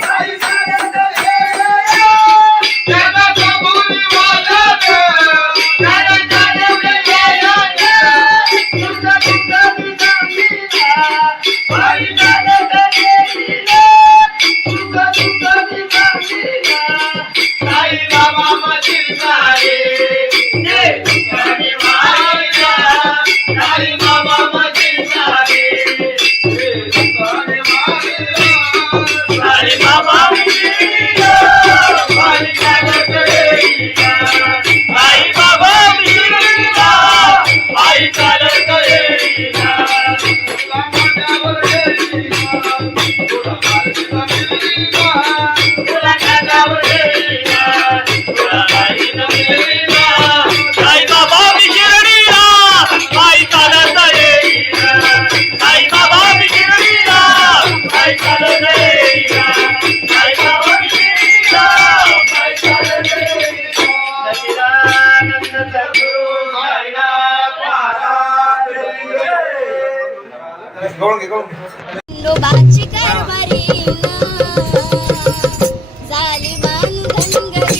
पायी चालत गेला त्याला कबुली वाजत त्याला जाणवले गेलं तुझं तुझं मी सांगितलं पायी चालत येईना तुझं तुझं मी सांगितलं साई बाबा मधील सारे ते तुझ्याने वाहिला साई बाबा मधील सारे ते तुझ्याने वाहिला साई बाबा मी शिर्डीला पायी चालत येईना साई बाबा मी शिर्डीला पायी चालत येईना तुला माझ्यावर येईना तुला पालखीला फिरवीना तुला खांद्यावर घेईना तुला पालखीत फिरवीना साई बाबा मी शिर्डीला पायी चालत येईना साई बाबा मी शिर्डीला पायी चालत येईना साई बाबा मी शिर्डीला पायी चालत येईना सच्चिदानंद सद्गुरु साईनाथ महाराज खंडोबाची कारभारीना झाली बांधन गरी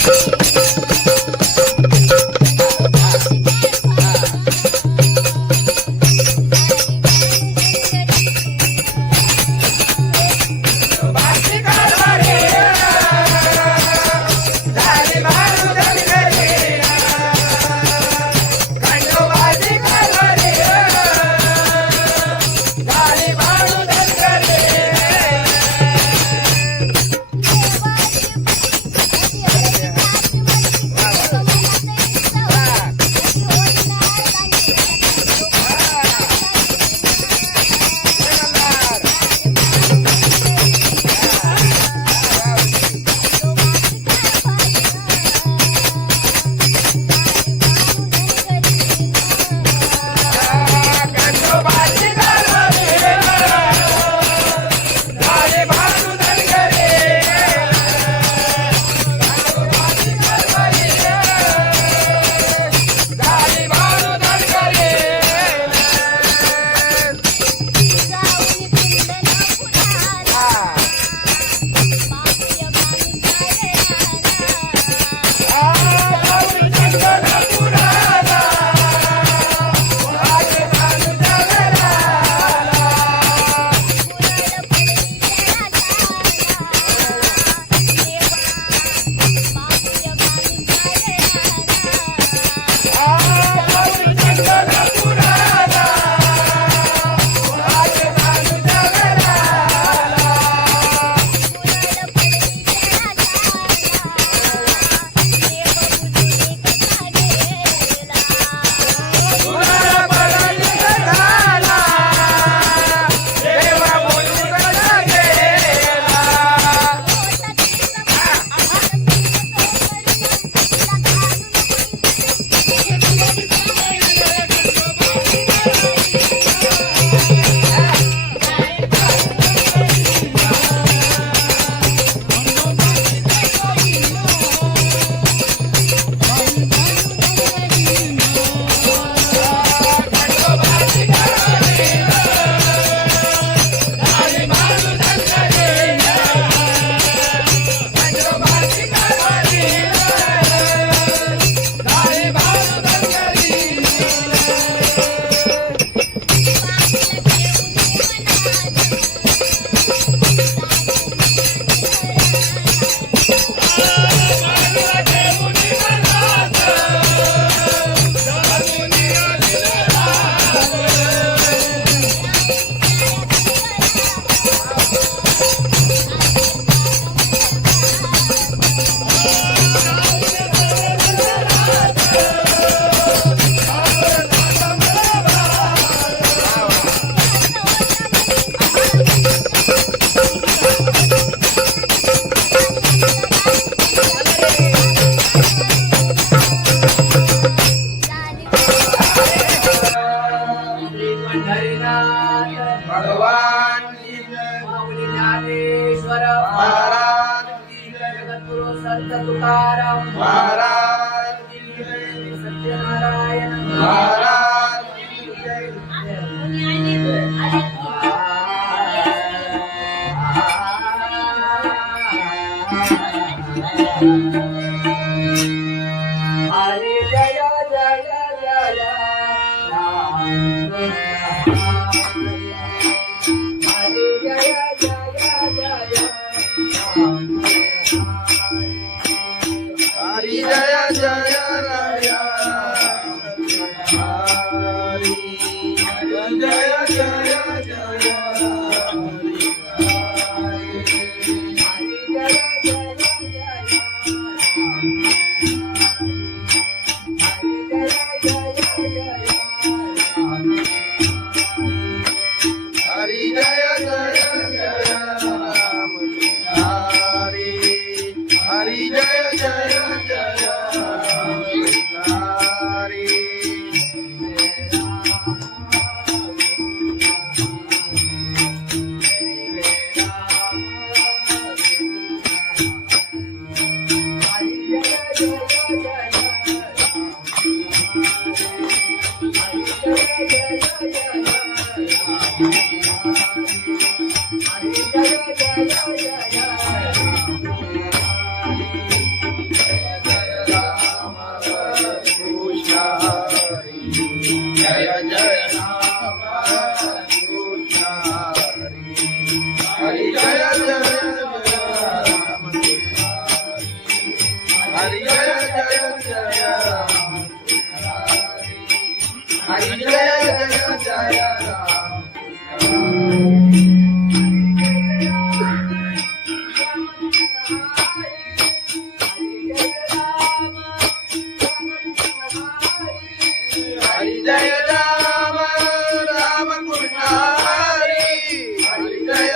भगवान की जय माऊली ज्ञानेश्वर महाराज की जय जगद्गुरु संत तुकाराम महाराज की जय सत्यनारायण महाराज की जय हरे जय जय जय राम हरे जय जय जय राम हरि जय जय राया हरि जय जय जय हरि जय जय जय राम हरि हरि जय जय जय राम हरि हरि जय राम राम कृष्ण हरि हरि जय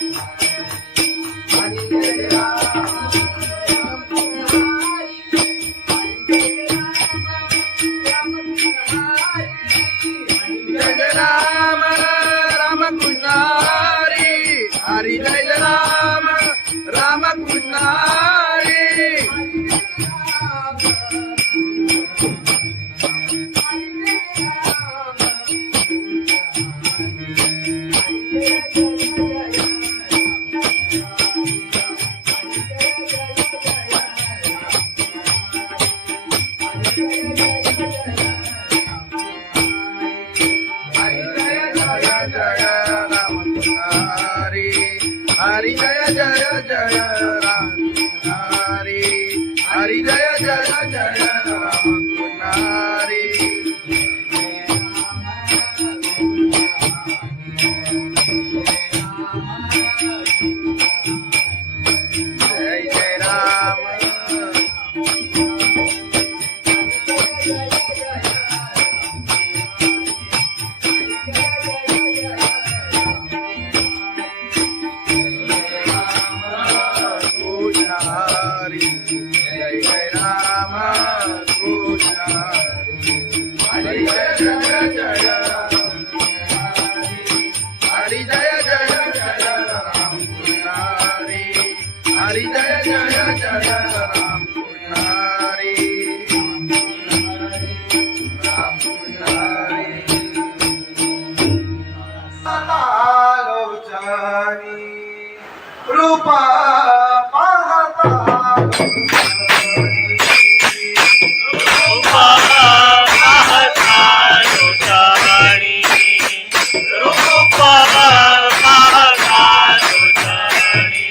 राम राम कृष्ण हरि हरि जय राम राम कृष्ण हरि हरि जय जय जय राम हरि हरि जय जय जय राम हरि जय जय राम कृष्ण हरी राम कृष्ण हरी लोचनी रूपा पाहता रूपा पाहता लोचनी रूपा पाहता लोचनी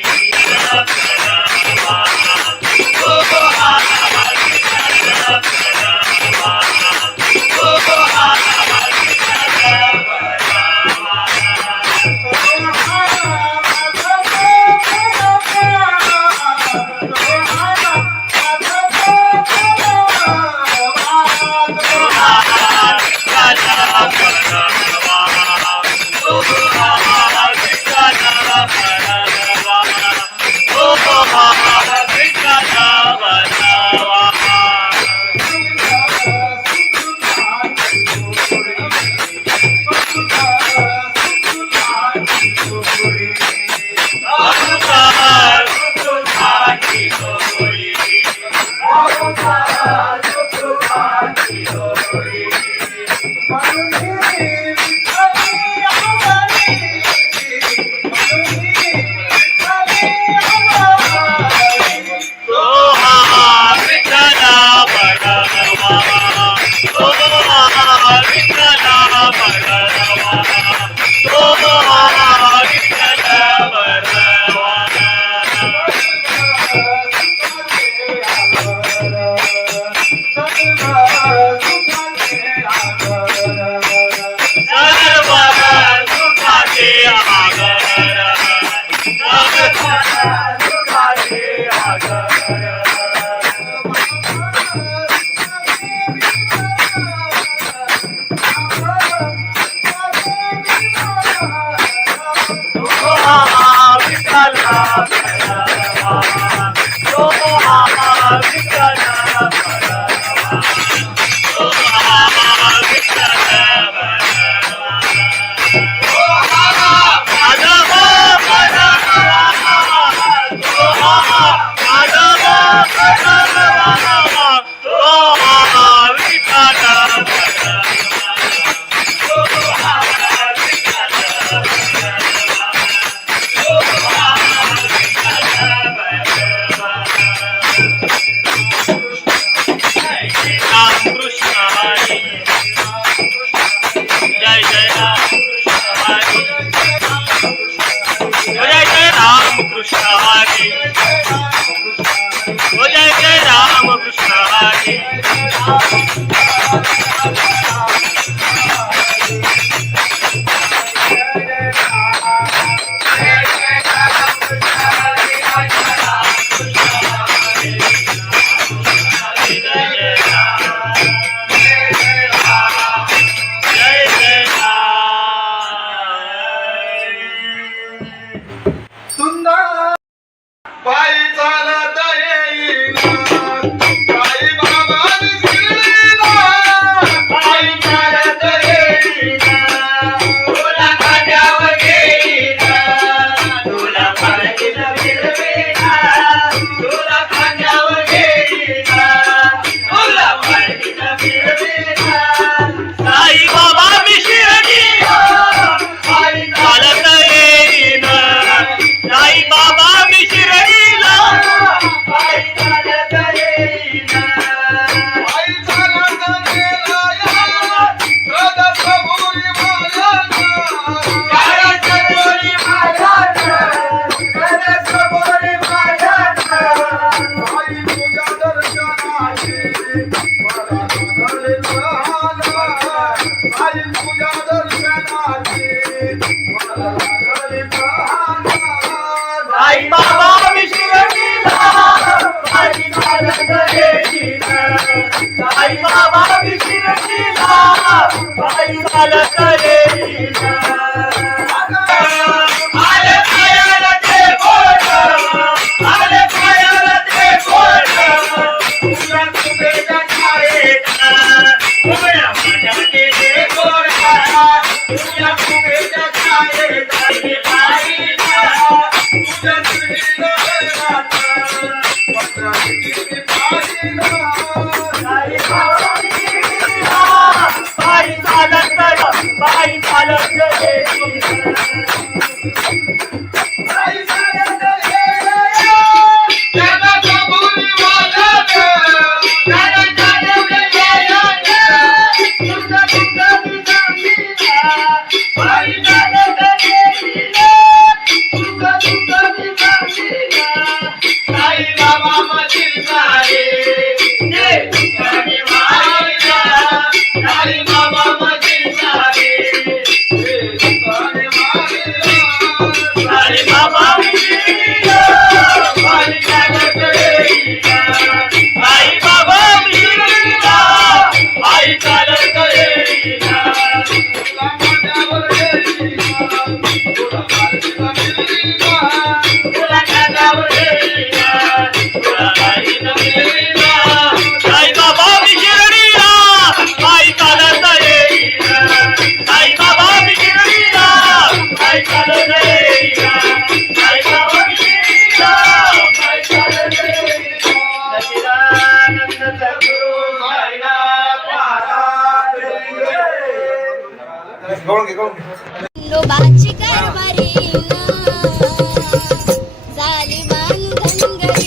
तुझ्या किती पाहिला साई बाबांनी शिर्डीला पायी चालत गेली. आई सारंग त्याला कबुली वाजत त्याला चालवलं गेलं, तुझं तुझं सांगितलं. पायी चालत गेली, तुझं तुझं सांगितलं. साई बाबा मधील सारे जे तुझ्याने मारिला. साई बाबा मधील सारे तुकाने मारिला साई बाबा शिर्डीला पायी चालत गेलीला. साई बाबा शिर्डीला पायी चालत गेलीला. तुला माझ्यावर गेलीला तुला मार्गीला मिळालीला तुला खांद्यावर गेलीला, तुला बाईनं गेलीला. साई बाबा शिर्डीला पायी चालत गेलीला. साई बाबा शिर्डीला पायी चालत गेलीला. साई बाबा शिर्डीला पायी चालत गेलीला. सच्चिदानंद सद्गुरु साईनाथ महाराज की जय. खंडोबाची कारभारी झाली बांधनगरी.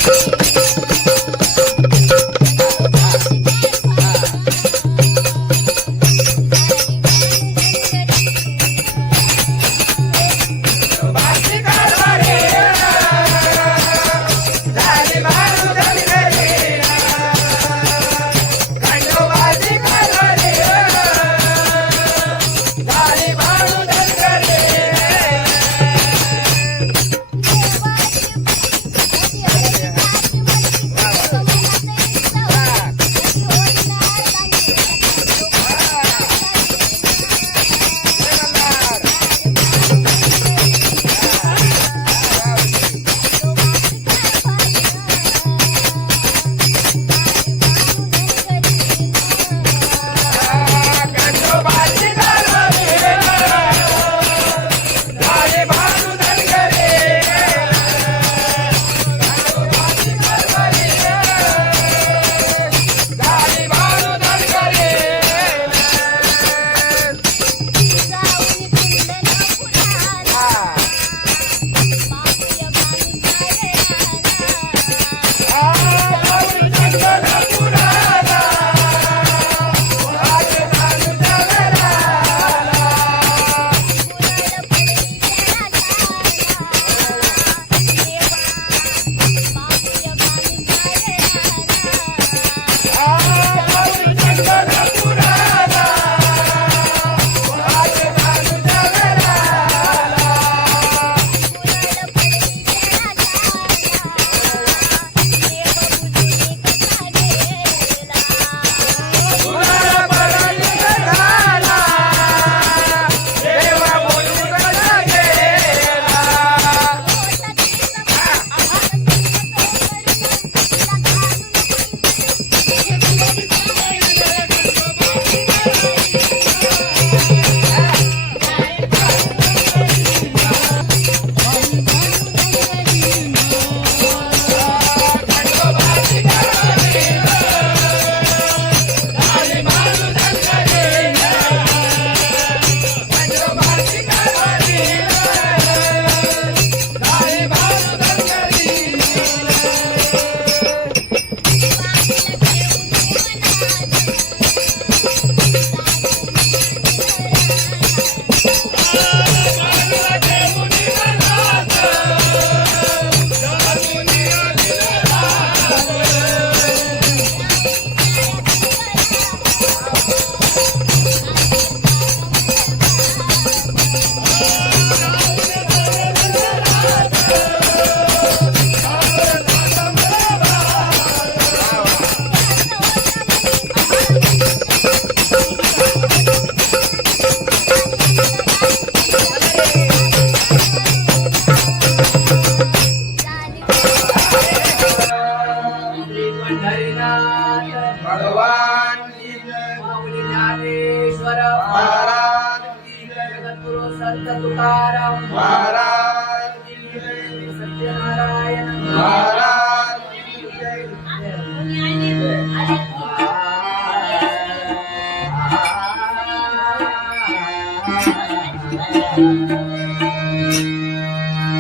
भगवान की जय माऊली ज्ञानेश्वर महाराज की जय जगद्गुरु संत तुकाराम महाराज की जय सत्यनारायण महाराज की जय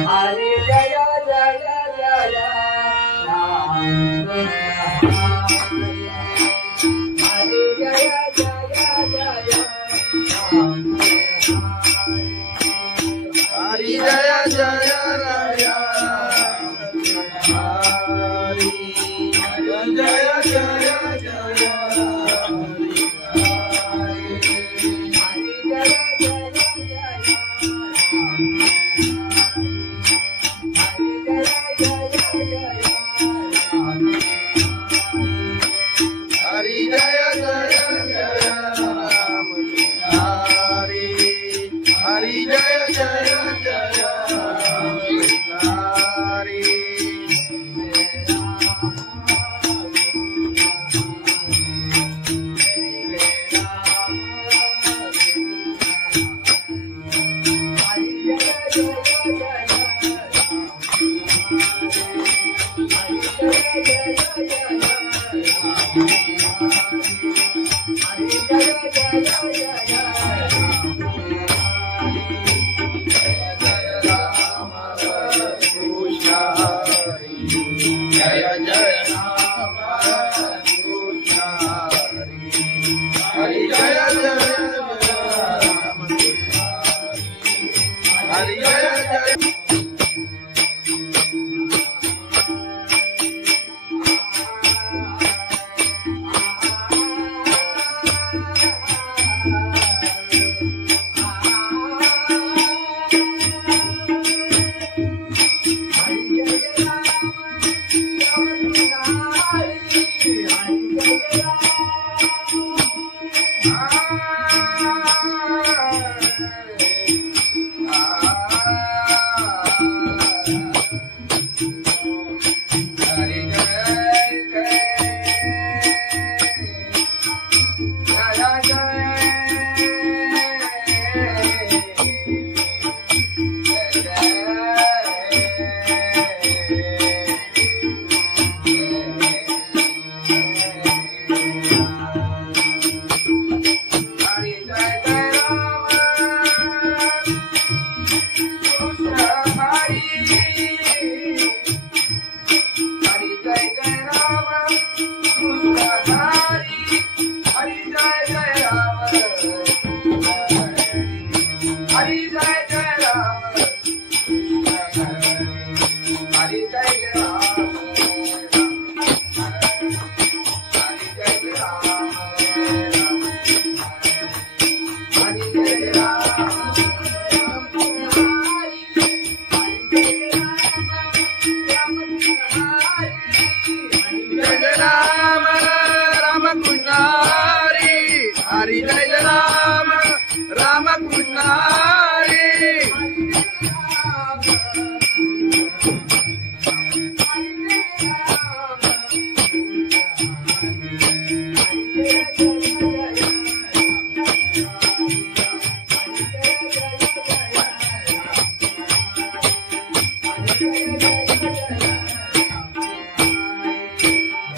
हरे जय जय जय राम हरे जय जय जय राम हरि जय जय जय हरि जय जय जय हरि जय जय जय राम हरि हरि जय जय जय हरि कृष्ण जय जय राम कृष्ण हरि जय जय राम हरि जय जय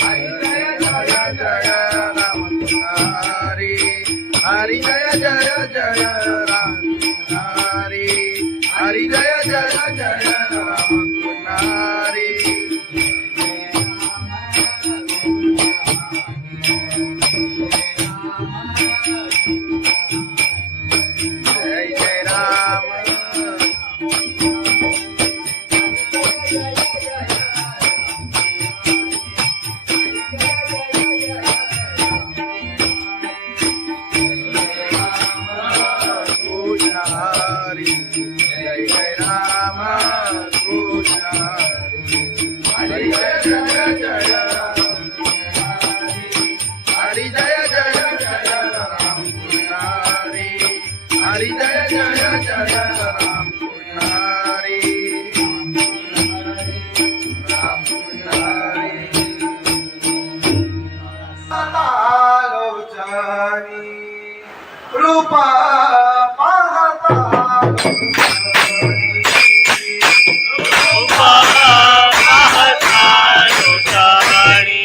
हरि जय राम राम कृष्ण हरि हरि जय जय जय राम हरि हरि जय जय जय राम हरि जय जय राम हरि जय जय राम कृष्ण हरि जय जय जय हरि जय जय जय राम कृष्ण हरि हरि जय जय जय राम कृष्ण हरि राम कृष्ण हरि आलोचनी रूपा रूपा पाहता लोटानी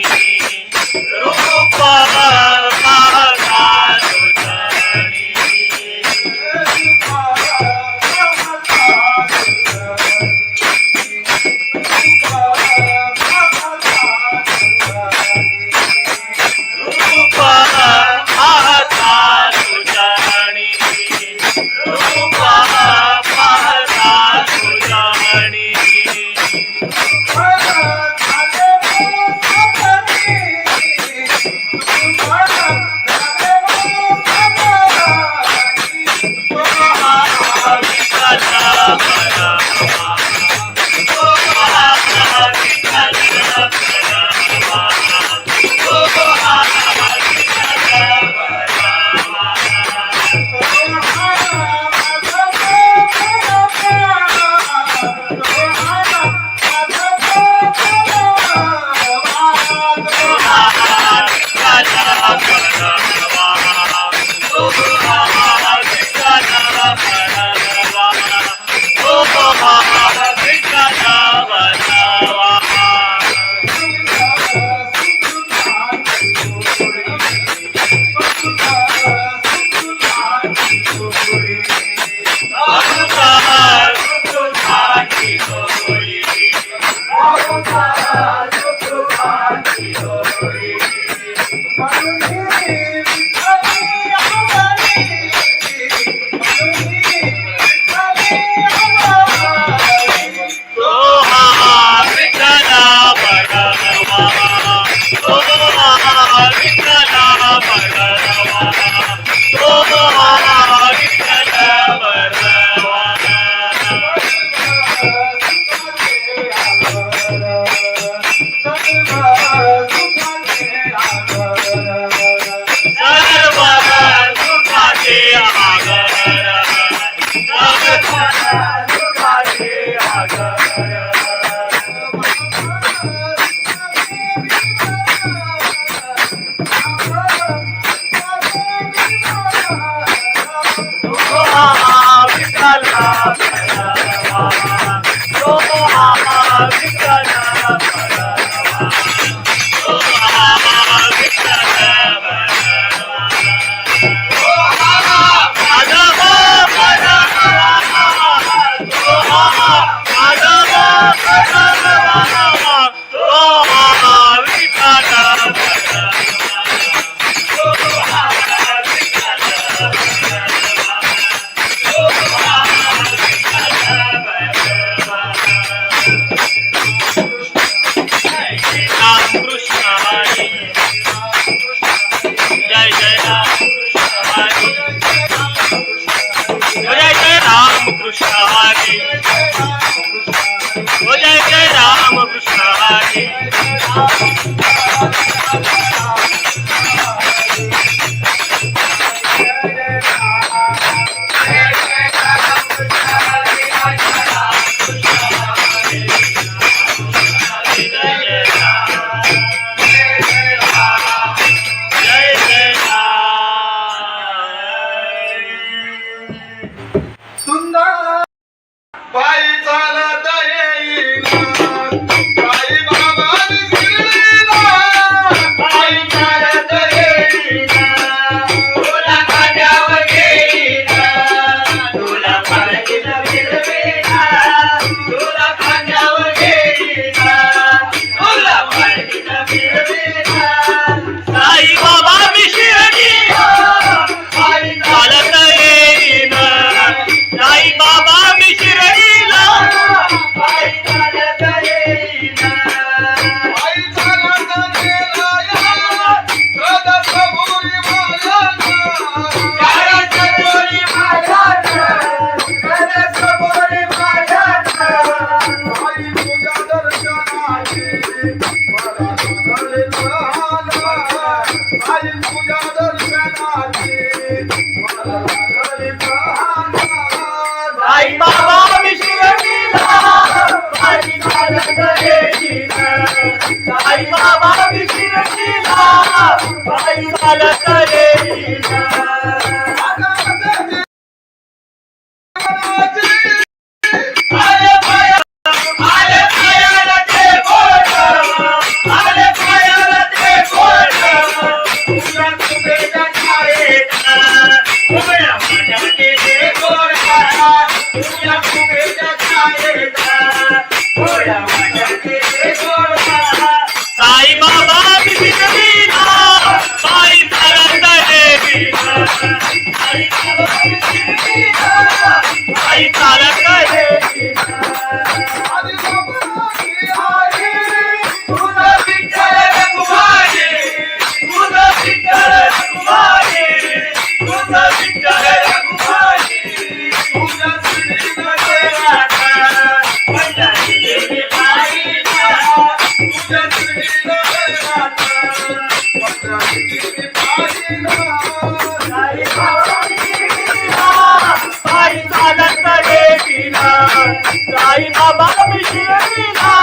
साई बाबा मी शिर्डीला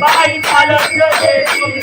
पायी चालत गेले